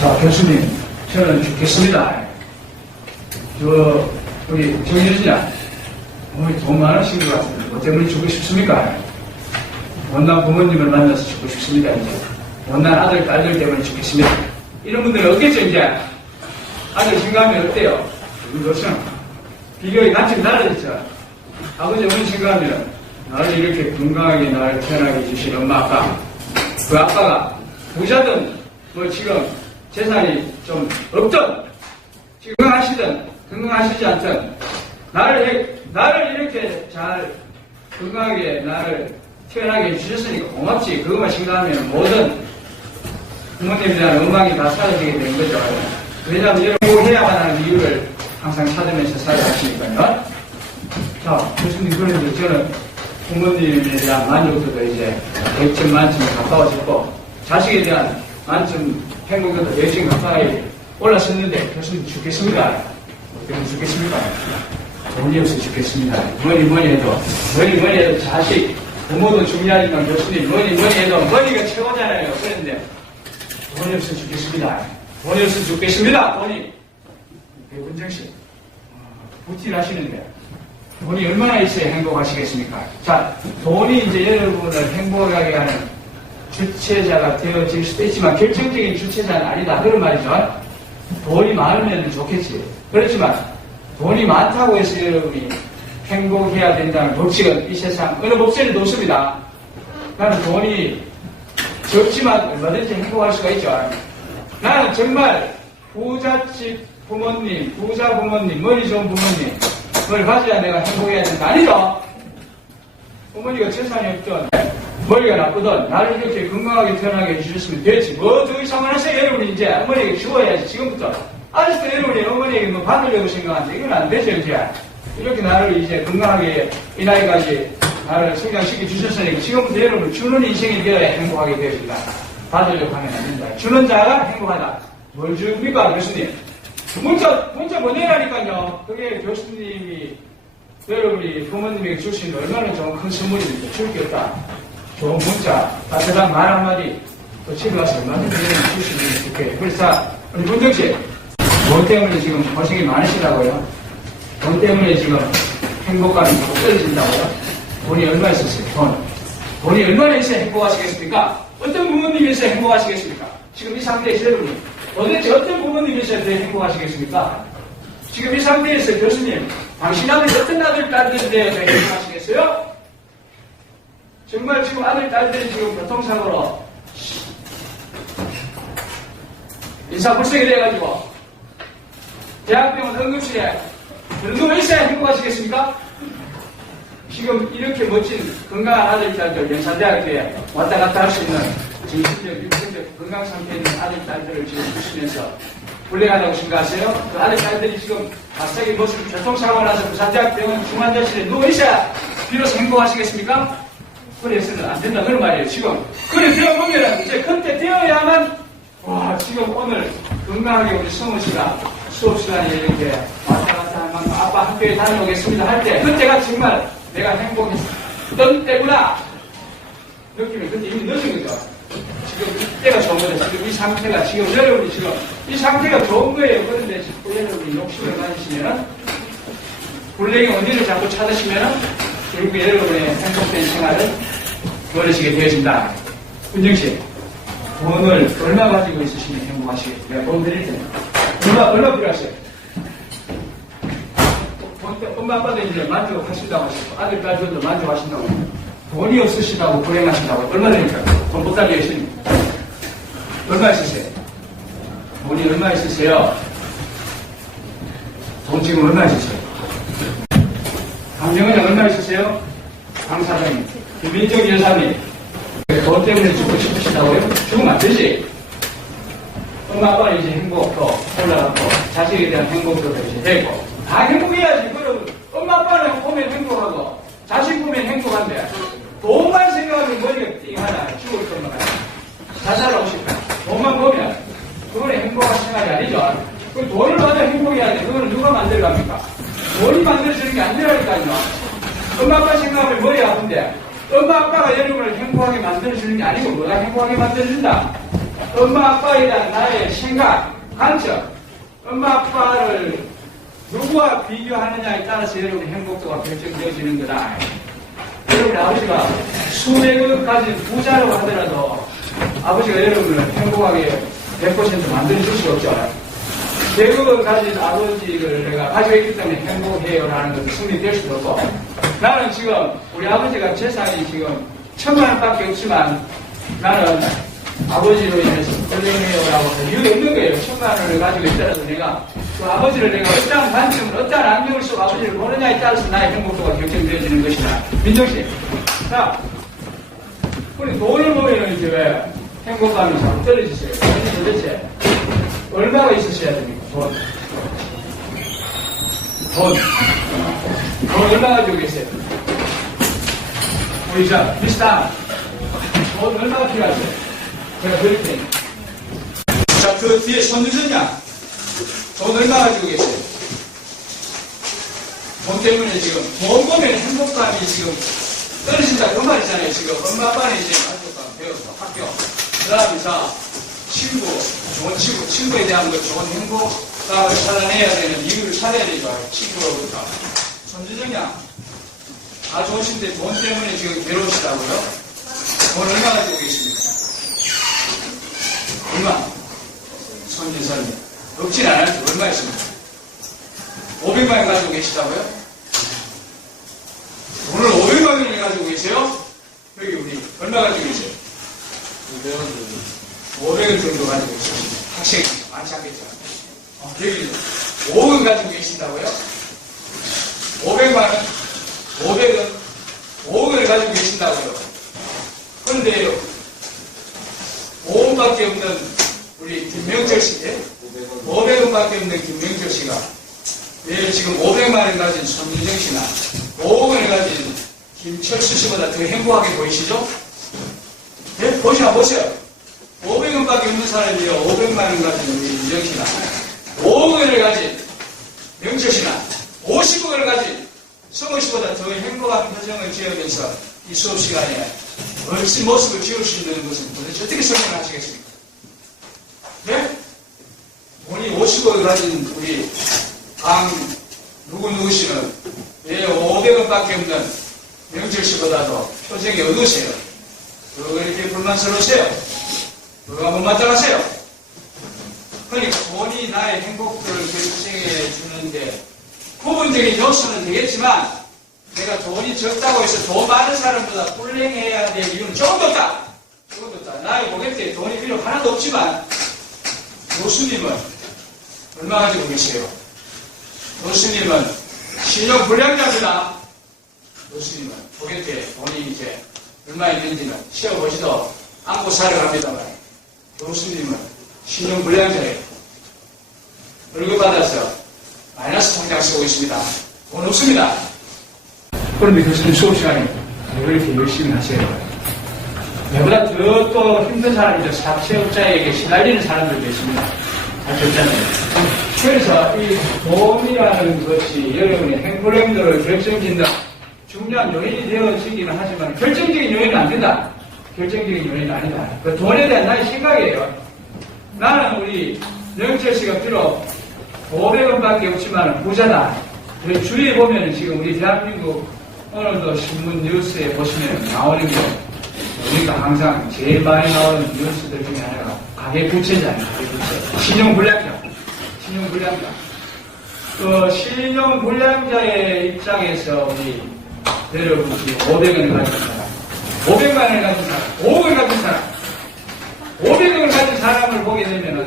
자, 교수님, 저는 죽겠습니다. 우리 정유진 양, 돈 많으신 것 같은데, 뭐 때문에 죽고 싶습니까? 못난 부모님을 만나서 죽고 싶습니다, 이제. 못난 아들, 딸들 때문에 죽겠습니다. 이런 분들은 어떻겠죠, 이제? 아들 생각하면 어때요? 이것은 비교의 관점이 달라졌죠. 아버지, 어머니 생각하면 나를 이렇게 건강하게 나를 태어나게 해주신 엄마, 아빠. 그 아빠가 부자든, 뭐 지금 재산이 좀 없든, 지금 건강하시지 않든, 나를 이렇게 잘 건강하게 나를 태어나게 해주셨으니까 고맙지. 그것만 생각하면 모든 부모님에 대한 원망이 다 사라지게 되는 거죠. 왜냐하면 이런 행복해야만 하는 이유를 항상 찾으면서 살아가시니까요. 자, 교수님, 그런데 저는 부모님에 대한 만족도도 이제 100점 만점에 가까워졌고, 자식에 대한 만점 행복도도 100점 가까이 올랐었는데, 교수님 죽겠습니다. 어떻게 죽겠습니까? 돈이 없어 죽겠습니다. 뭐니 해도 자식, 부모도 중요하니까 교수님, 뭐니 해도 머니가 최고잖아요. 그런데, 돈이 없어 죽겠습니다. 돈이 없어 죽겠습니다. 돈이. 백운정씨, 부티하시는데, 돈이 얼마나 있어야 행복하시겠습니까? 자, 돈이 이제 여러분을 행복하게 하는 주체자가 되어질 수도 있지만, 결정적인 주체자는 아니다. 그런 말이죠. 돈이 많으면 좋겠지. 그렇지만, 돈이 많다고 해서 여러분이 행복해야 된다는 법칙은 이 세상 어느 법칙에도 없습니다. 나는 돈이 적지만 얼마든지 행복할 수가 있죠. 나는 정말 부잣집 부모님, 부자 부모님, 머리 좋은 부모님, 뭘 가져야 내가 행복해야 된다. 아니죠? 부모니가 재산이 없든, 머리가 나쁘든, 나를 이렇게 건강하게 태어나게 해주셨으면 되지. 뭐 더 이상을 하세요, 여러분이 이제. 어머니에게 주어야지, 지금부터. 아직도 여러분이 어머니에게 뭐 받으려고 생각하는데, 이건 안 되죠, 이제. 이렇게 나를 이제 건강하게, 이 나이까지 나를 성장시켜 주셨으니까, 지금부터 여러분 주는 인생이 되어야 행복하게 되어진다. 받으려고 하면 안 된다. 주는 자가 행복하다. 뭘 줍니까, 교수님? 문자 보내라니까요. 그게 교수님이 여러분이 부모님에게 주신 얼마나 좋은 큰 선물입니까? 줄 게 없다. 좋은 문자, 따뜻한 말 한마디, 또 집에 가서 얼마든지 주시면 좋겠게. 그래서, 우리 문정씨, 돈 때문에 지금 고생이 많으시다고요? 돈 때문에 지금 행복감이 자꾸 떨어진다고요? 돈이 얼마 있었어요? 돈이 얼마나 있어야 행복하시겠습니까? 어떤 부모님이 있어야 행복하시겠습니까? 지금 이 상태에서 여러분이 도대체 어떤 부모님이 있어야 더 행복하시겠습니까? 지금 이 상태에서 교수님, 당신 아들 어떤 아들, 딸들이 되어야 더 행복하시겠어요? 정말 지금 아들, 딸들이 지금 교통사고로 인사불성이 돼가지고 대학병원 응급실에 누워 있어야 행복하시겠습니까? 지금 이렇게 멋진 건강한 아들, 딸들, 연산대학교에 왔다 갔다 할 수 있는 정신적, 육체적 건강 상태에 있는 아들, 딸들을 지금 보시면서 불행하다고 생각하세요? 그 아들, 딸들이 지금 갑자기 무슨 교통사고 나서 부산대학병원 중환자실에 누워있어야 비로소 행복하시겠습니까? 그래서는 안 된다. 그런 말이에요, 지금. 그래, 되어보면은 이제 그때 되어야만, 와, 지금 오늘 건강하게 우리 성우 씨가 수업 시간에 이렇게 왔다 갔다 하면 아빠 학교에 다녀오겠습니다 할 때, 그때가 정말 내가 행복했던 때구나. 느낌이 그때 이미 늦은 거죠. 지금 이때가 좋은 거죠. 지금 이 상태가, 지금 여러분이 지금 이 상태가 좋은 거예요. 그런데 자꾸 여러분이 욕심을 가지시면은, 불행의 원인을 자꾸 찾으시면은, 결국에 여러분의 행복된 생활을 버리시게 되어진다. 은정씨, 돈을 얼마 가지고 있으시면 행복하시겠어요? 내가 돈 드릴 테니까. 얼마 필요하세요? 엄마, 아빠도 이제 만족하신다고 하시고, 아들, 딸들도 만족하신다고 하시고, 돈이 없으시다고 불행하신다고 얼마 되니까? 돈 못 달리 계십니까? 얼마 있으세요? 돈이 얼마 있으세요? 돈 지금 얼마 있으세요? 강정은장 얼마 있으세요? 강 사장님, 김민정 여사님, 돈 때문에 죽고 싶으시다고요? 죽으면 안 되지. 엄마, 아빠는 이제 행복도 올라가고, 자식에 대한 행복도 이제 되고, 다 행복해야지. 그럼 엄마, 아빠는 보면 행복하고, 자식 보면 행복한데, 돈만 생각하면 머리가 띵하다. 죽을 것만 같아. 자살하고 싶다. 돈만 보면, 그건 행복한 생활이 아니죠. 그 돈을 받아 행복해야 돼. 그거는 누가 만들어갑니까? 돈이 만들어주는 게 아니라니까요. 엄마, 아빠 생각하면 머리 아픈데, 엄마, 아빠가 여러분을 행복하게 만들어주는 게 아니고, 뭐가 행복하게 만들어준다? 엄마, 아빠에 대한 나의 생각, 관점, 엄마, 아빠를 누구와 비교하느냐에 따라서 여러분의 행복도가 결정되어지는 거다. 여러분 아버지가 수백억 가진 부자로 하더라도 아버지가 여러분을 행복하게 100% 만들어줄 수가 없죠. 계급을 가진 아버지를 내가 가지고 있기 때문에 행복해요라는 것도 승리될 수도 없고, 나는 지금 우리 아버지가 재산이 지금 1,000만 원밖에 없지만 나는 아버지로 인해서 불행해요라고 할 이유가 없는 거예요. 1,000만 원을 가지고 있더라도 내가 그 아버지를 내가 어떠한 관점을, 어떠한 안경을 쓰고 아버지를 보느냐에 따라서 나의 행복도가 결정되어지는 것이다. 민정씨. 자, 우리 돈을 보면 이제 왜 행복감이 자꾸 떨어지세요? 도대체 얼마가 있으셔야 됩니까? 돈 얼마 가지고 계세요? 우리 자, 비슷한 돈 얼마가 필요하세요? 제가 드릴 테니. 자, 그 뒤에 손주전냐? 돈 얼마 가지고 계세요? 돈 때문에 지금, 돈 보면 행복감이 지금 떨어진다, 그 말이잖아요. 지금 엄마 아빠는 이제 만족감, 배워서 학교. 그 다음에 자, 친구, 좋은 친구에 대한 것, 좋은 행복감을 찾아내야 되는 이유를 찾아야 되죠. 친구로부터. 손주전냐? 다 좋으신데 돈 때문에 지금 괴로우시다고요? 돈 얼마 가지고 계십니까? 얼마? 손주선님. 없진 않아요. 얼마 있습니까? 500만 원 가지고 계시다고요? 돈을 500만 원을 가지고 계세요? 여기 우리 얼마 가지고 계세요? 500원 정도 가지고 계십니다. 학생이 많지 않겠죠? 여기 5원 가지고 계신다고요? 500만 원? 500원? 5원을 가지고 계신다고요? 그런데 5원밖에 없는 우리 김명철 씨, 500원밖에 없는 김명철 씨가 왜 지금 500만 원 가진 손유정 씨나 5원을 가진 김철수 씨보다 더 행복하게 보이시죠? 예? 보세요. 500원밖에 없는 사람이요. 500만 원 가진 우리 유정 씨나 5억을 가진 명철 씨나 50억을 가진 성호 씨보다 더 행복한 표정을 지으면서 이 수업 시간에 멋진 모습을 지을 수 있는 것은 도대체 어떻게 설명을 하시겠습니까? 네? 돈이 50억을 가진 우리 누구 씨는 왜 500원밖에 없는 명철 씨보다도 표정이 어두우세요? 왜 이렇게 불만스러우세요? 그거 한번 맞춰가세요. 그러니까 돈이 나의 행복도를 결정해 주는데 부분적인 요소는 되겠지만 내가 돈이 적다고 해서 돈 많은 사람보다 불행해야 될 이유는 조금도 없다. 나의 고객들이 돈이 필요 하나도 없지만 교수님은 얼마 가지고 계세요? 교수님은 신용불량자입니다. 교수님은 고객들이 돈이 이제 얼마 있는지는 시어보지도 않고 살아갑니다만 교수님은 신용불량자예요. 월급 받아서 마이너스 통장 쓰고 있습니다. 돈 없습니다. 그런데 교수님 수업 시간에 왜 이렇게 열심히 하세요? 내보다 더 또 힘든 사람이죠. 사채업자에게 시달리는 사람들 계십니다. 사채업자는. 그래서 이 돈이라는 것이 여러분의 행복행동을 결정짓는 중요한 요인이 되어지기는 하지만 결정적인 요인은 안 된다. 결정적인 요인은 아니다. 그 돈에 대한 나의 생각이에요. 나는 우리 명철 씨가 비록 500원밖에 없지만 부자다. 주위에 보면 지금 우리 대한민국 오늘도 신문 뉴스에 보시면 나오는 게 우리가 항상 제일 많이 나오는 뉴스들 중에 하나가 가계부채잖아요. 가계부채. 신용불량자. 그 신용불량자의 입장에서 우리 여러분 500원을 가진 사람, 500만 원을 가진 사람, 5억을 가진 사람, 500원을 가진 사람을 보게 되면은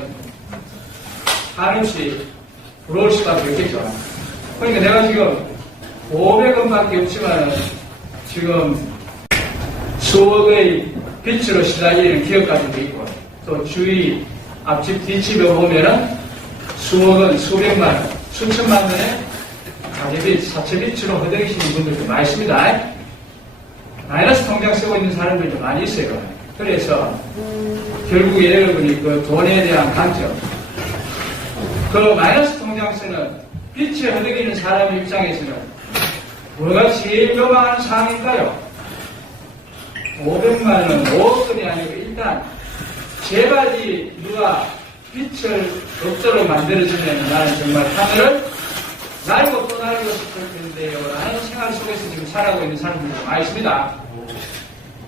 한없이 부러울 수밖에 없겠죠. 그러니까 내가 지금 500원밖에 없지만 지금 수억의 빚으로 시달리는 기업가들도 있고 또 주위 앞집 뒷집에 보면은 수억원, 수백만 원, 수천만 원의 가계빚, 사채빚으로 허덕이시는 분들도 많이 있습니다. 마이너스 통장 쓰고 있는 사람들도 많이 있어요. 그래서 결국에 여러분이 그 돈에 대한 관점, 그 마이너스 통장 쓰는 빚에 허덕이는 사람 입장에서는 뭐가 제일 요망하는 상황일까요? 500만 원, 5억 원이 아니고 일단 제발 누가 빚을 없도록 만들어주면 나는 정말 하늘을 날고 또 날고 싶을 텐데요 라는 생활 속에서 지금 살아가고 있는 사람들도 많이 있습니다.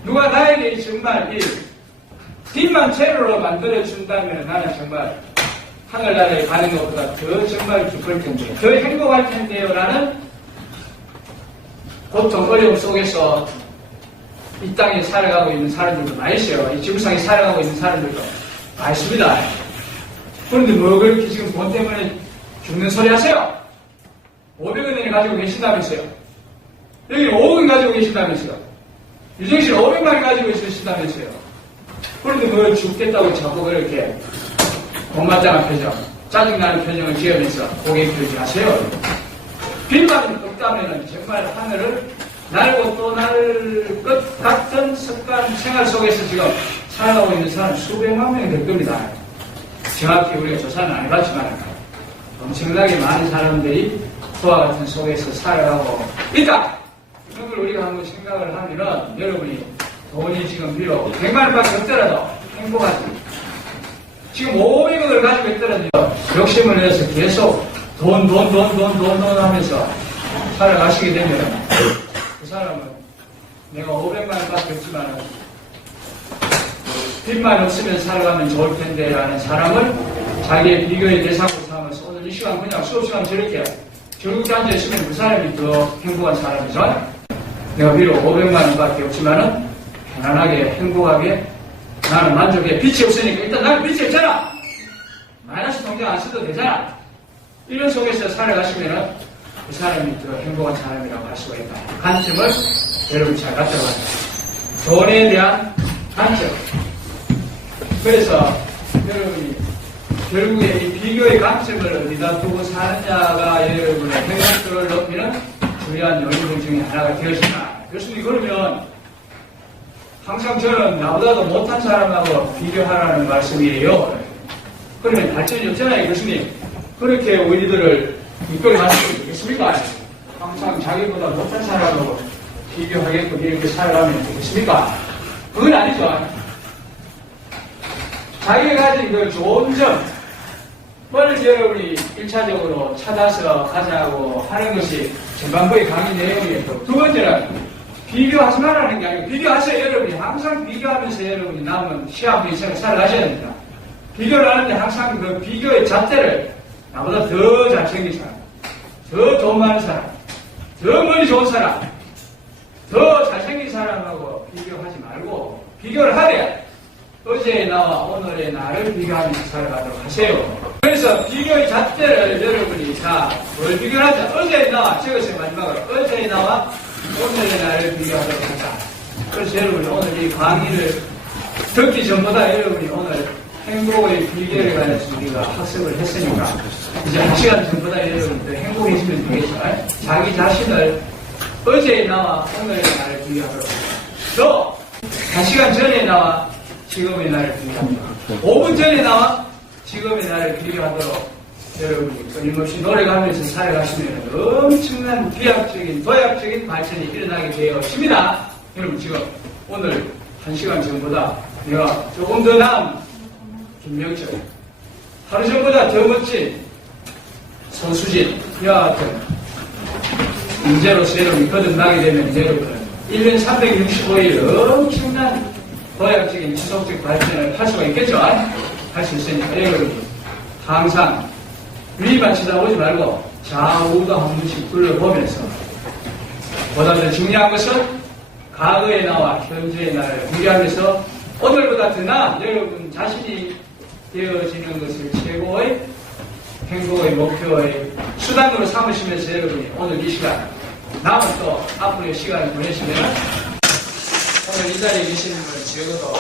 누가 나에게 정말 빚만 제로로 만들어준다면 나는 정말 하늘나라에 가는 것보다 더 정말 기쁠 텐데, 더 행복할 텐데요. 라는 고통, 어려움 속에서 이 땅에 살아가고 있는 사람들도 많이 있어요. 이 지구상에 살아가고 있는 사람들도 많습니다. 그런데 뭐 그렇게 지금 돈 때문에 죽는 소리 하세요? 500원을 가지고 계신다면서요? 여기 5억 가지고 계신다면서요? 유정실 500만원 가지고 있으신다면서요? 그런데 뭐 죽겠다고 자꾸 그렇게 못마땅한 표정, 짜증나는 표정을 지으면서 고개 들지 하세요. 빚만 없다면 정말 하늘을 날고 또 날 것 같은 습관 생활 속에서 지금 살아가고 있는 사람 수백만 명이 될 겁니다. 정확히 우리가 조사는 안 해봤지만 엄청나게 많은 사람들이 그와 같은 속에서 살아가고 있다. 이런 걸 우리가 한번 생각을 하면은 여러분이 돈이 지금 비록 100만 원밖에 없더라도 행복하지. 지금 500원을 가지고 있더라도 욕심을 내서 계속 돈 하면서 살아가시게 되면 그 사람은 내가 500만 원밖에 없지만 빚만 없으면 살아가면 좋을 텐데 라는 사람을 자기의 비교의 대상으로 삼아서 오늘 이 시간 그냥 수업 시간 저렇게 즐겁게 앉아있으면 그 사람이 더 행복한 사람이죠. 내가 비록 500만 원밖에 없지만은 편안하게 행복하게 나는 만족해. 빚이 없으니까 일단 나는 빚이 없잖아. 마이너스 통장 안 써도 되잖아. 이런 속에서 살아가시면은 그 사람이 더 행복한 사람이라고 할 수가 있다. 관점을 여러분 잘 갖다 봐요. 돈에 대한 관점. 그래서 여러분이 결국에 이 비교의 관점을 어디다 두고 사느냐가 여러분의 행복도를 높이는 중요한 요인 중에 하나가 되어진다. 교수님 그러면 항상 저는 나보다도 못한 사람하고 비교하라는 말씀이에요. 그러면 발전이 없잖아요, 교수님. 그렇게 우리들을 이끌어 가시면 되겠습니까? 항상 자기보다 못한 사람하고 비교하게끔 이렇게 살아가면 되겠습니까? 그건 아니죠. 자기가 가진 그 좋은 점을 여러분이 1차적으로 찾아서 가자고 하는 것이 전반부의 강의 내용이었고, 두 번째는 비교하지 말라는 게 아니고, 비교하세요, 여러분이. 항상 비교하면서 여러분이 남은 시합 인생을 살아가셔야 됩니다. 비교를 하는데 항상 그 비교의 잣대를 나보다 더 잘생긴 사람, 더 돈 많은 사람, 더 머리 좋은 사람, 더 잘생긴 사람하고 비교하지 말고, 비교를 하되, 어제의 나와 오늘의 나를 비교하면서 살아가도록 하세요. 그래서 비교의 잣대를 여러분이 뭘 비교하자? 어제의 나와, 적었어요, 마지막으로. 어제의 나와 오늘의 나를 비교하도록 하자. 그래서 여러분이 오늘 이 강의를 듣기 전보다 여러분이 오늘 행복의 비결에 관해서 우리가 학습을 했으니까 이제 1시간 전보다 여러분 더 행복해지면 되겠죠. 자기 자신을 어제의 나와 오늘의 나를 비교하도록 하자. 또 1시간 전에 나와 지금의 나를 비교합니다. 5분 전에 나와 지금의 나를 비교하도록 여러분이 끊임없이 노력하면서 살아가시면 엄청난 비약적인 도약적인 발전이 일어나게 되어 있습니다. 여러분 지금 오늘 1시간 전보다 내가 조금 더 나은 김명철, 하루 전보다 더 멋진 손수진, 이와 같은 인재로서 여러분이 거듭나게 되면 여러분은 1년 365일 엄청난 도약적인 지속적 발전을 할 수가 있겠죠? 할 수 있으니까 여러분이 항상 위만 쳐다보지 말고 좌우도 한 번씩 둘러보면서 보다 더 중요한 것은 과거의 나와 현재의 나를 비교하면서 오늘보다 더 나은 여러분 자신이 되어지는 것을 최고의 행복의 목표의 수단으로 삼으시면서 여러분이 오늘 이 시간 남은 또 앞으로의 시간을 보내시면 오늘 이 자리에 계시는 분은 적어도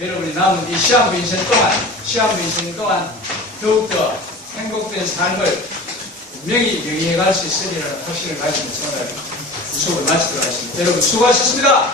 여러분이 남은 이 시한부 인생 동안 더욱더 행복된 삶을 분명히 영위해 갈 수 있으리라는 확신을 가지면서 오늘 수업을 마치도록 하겠습니다. 여러분 수고하셨습니다.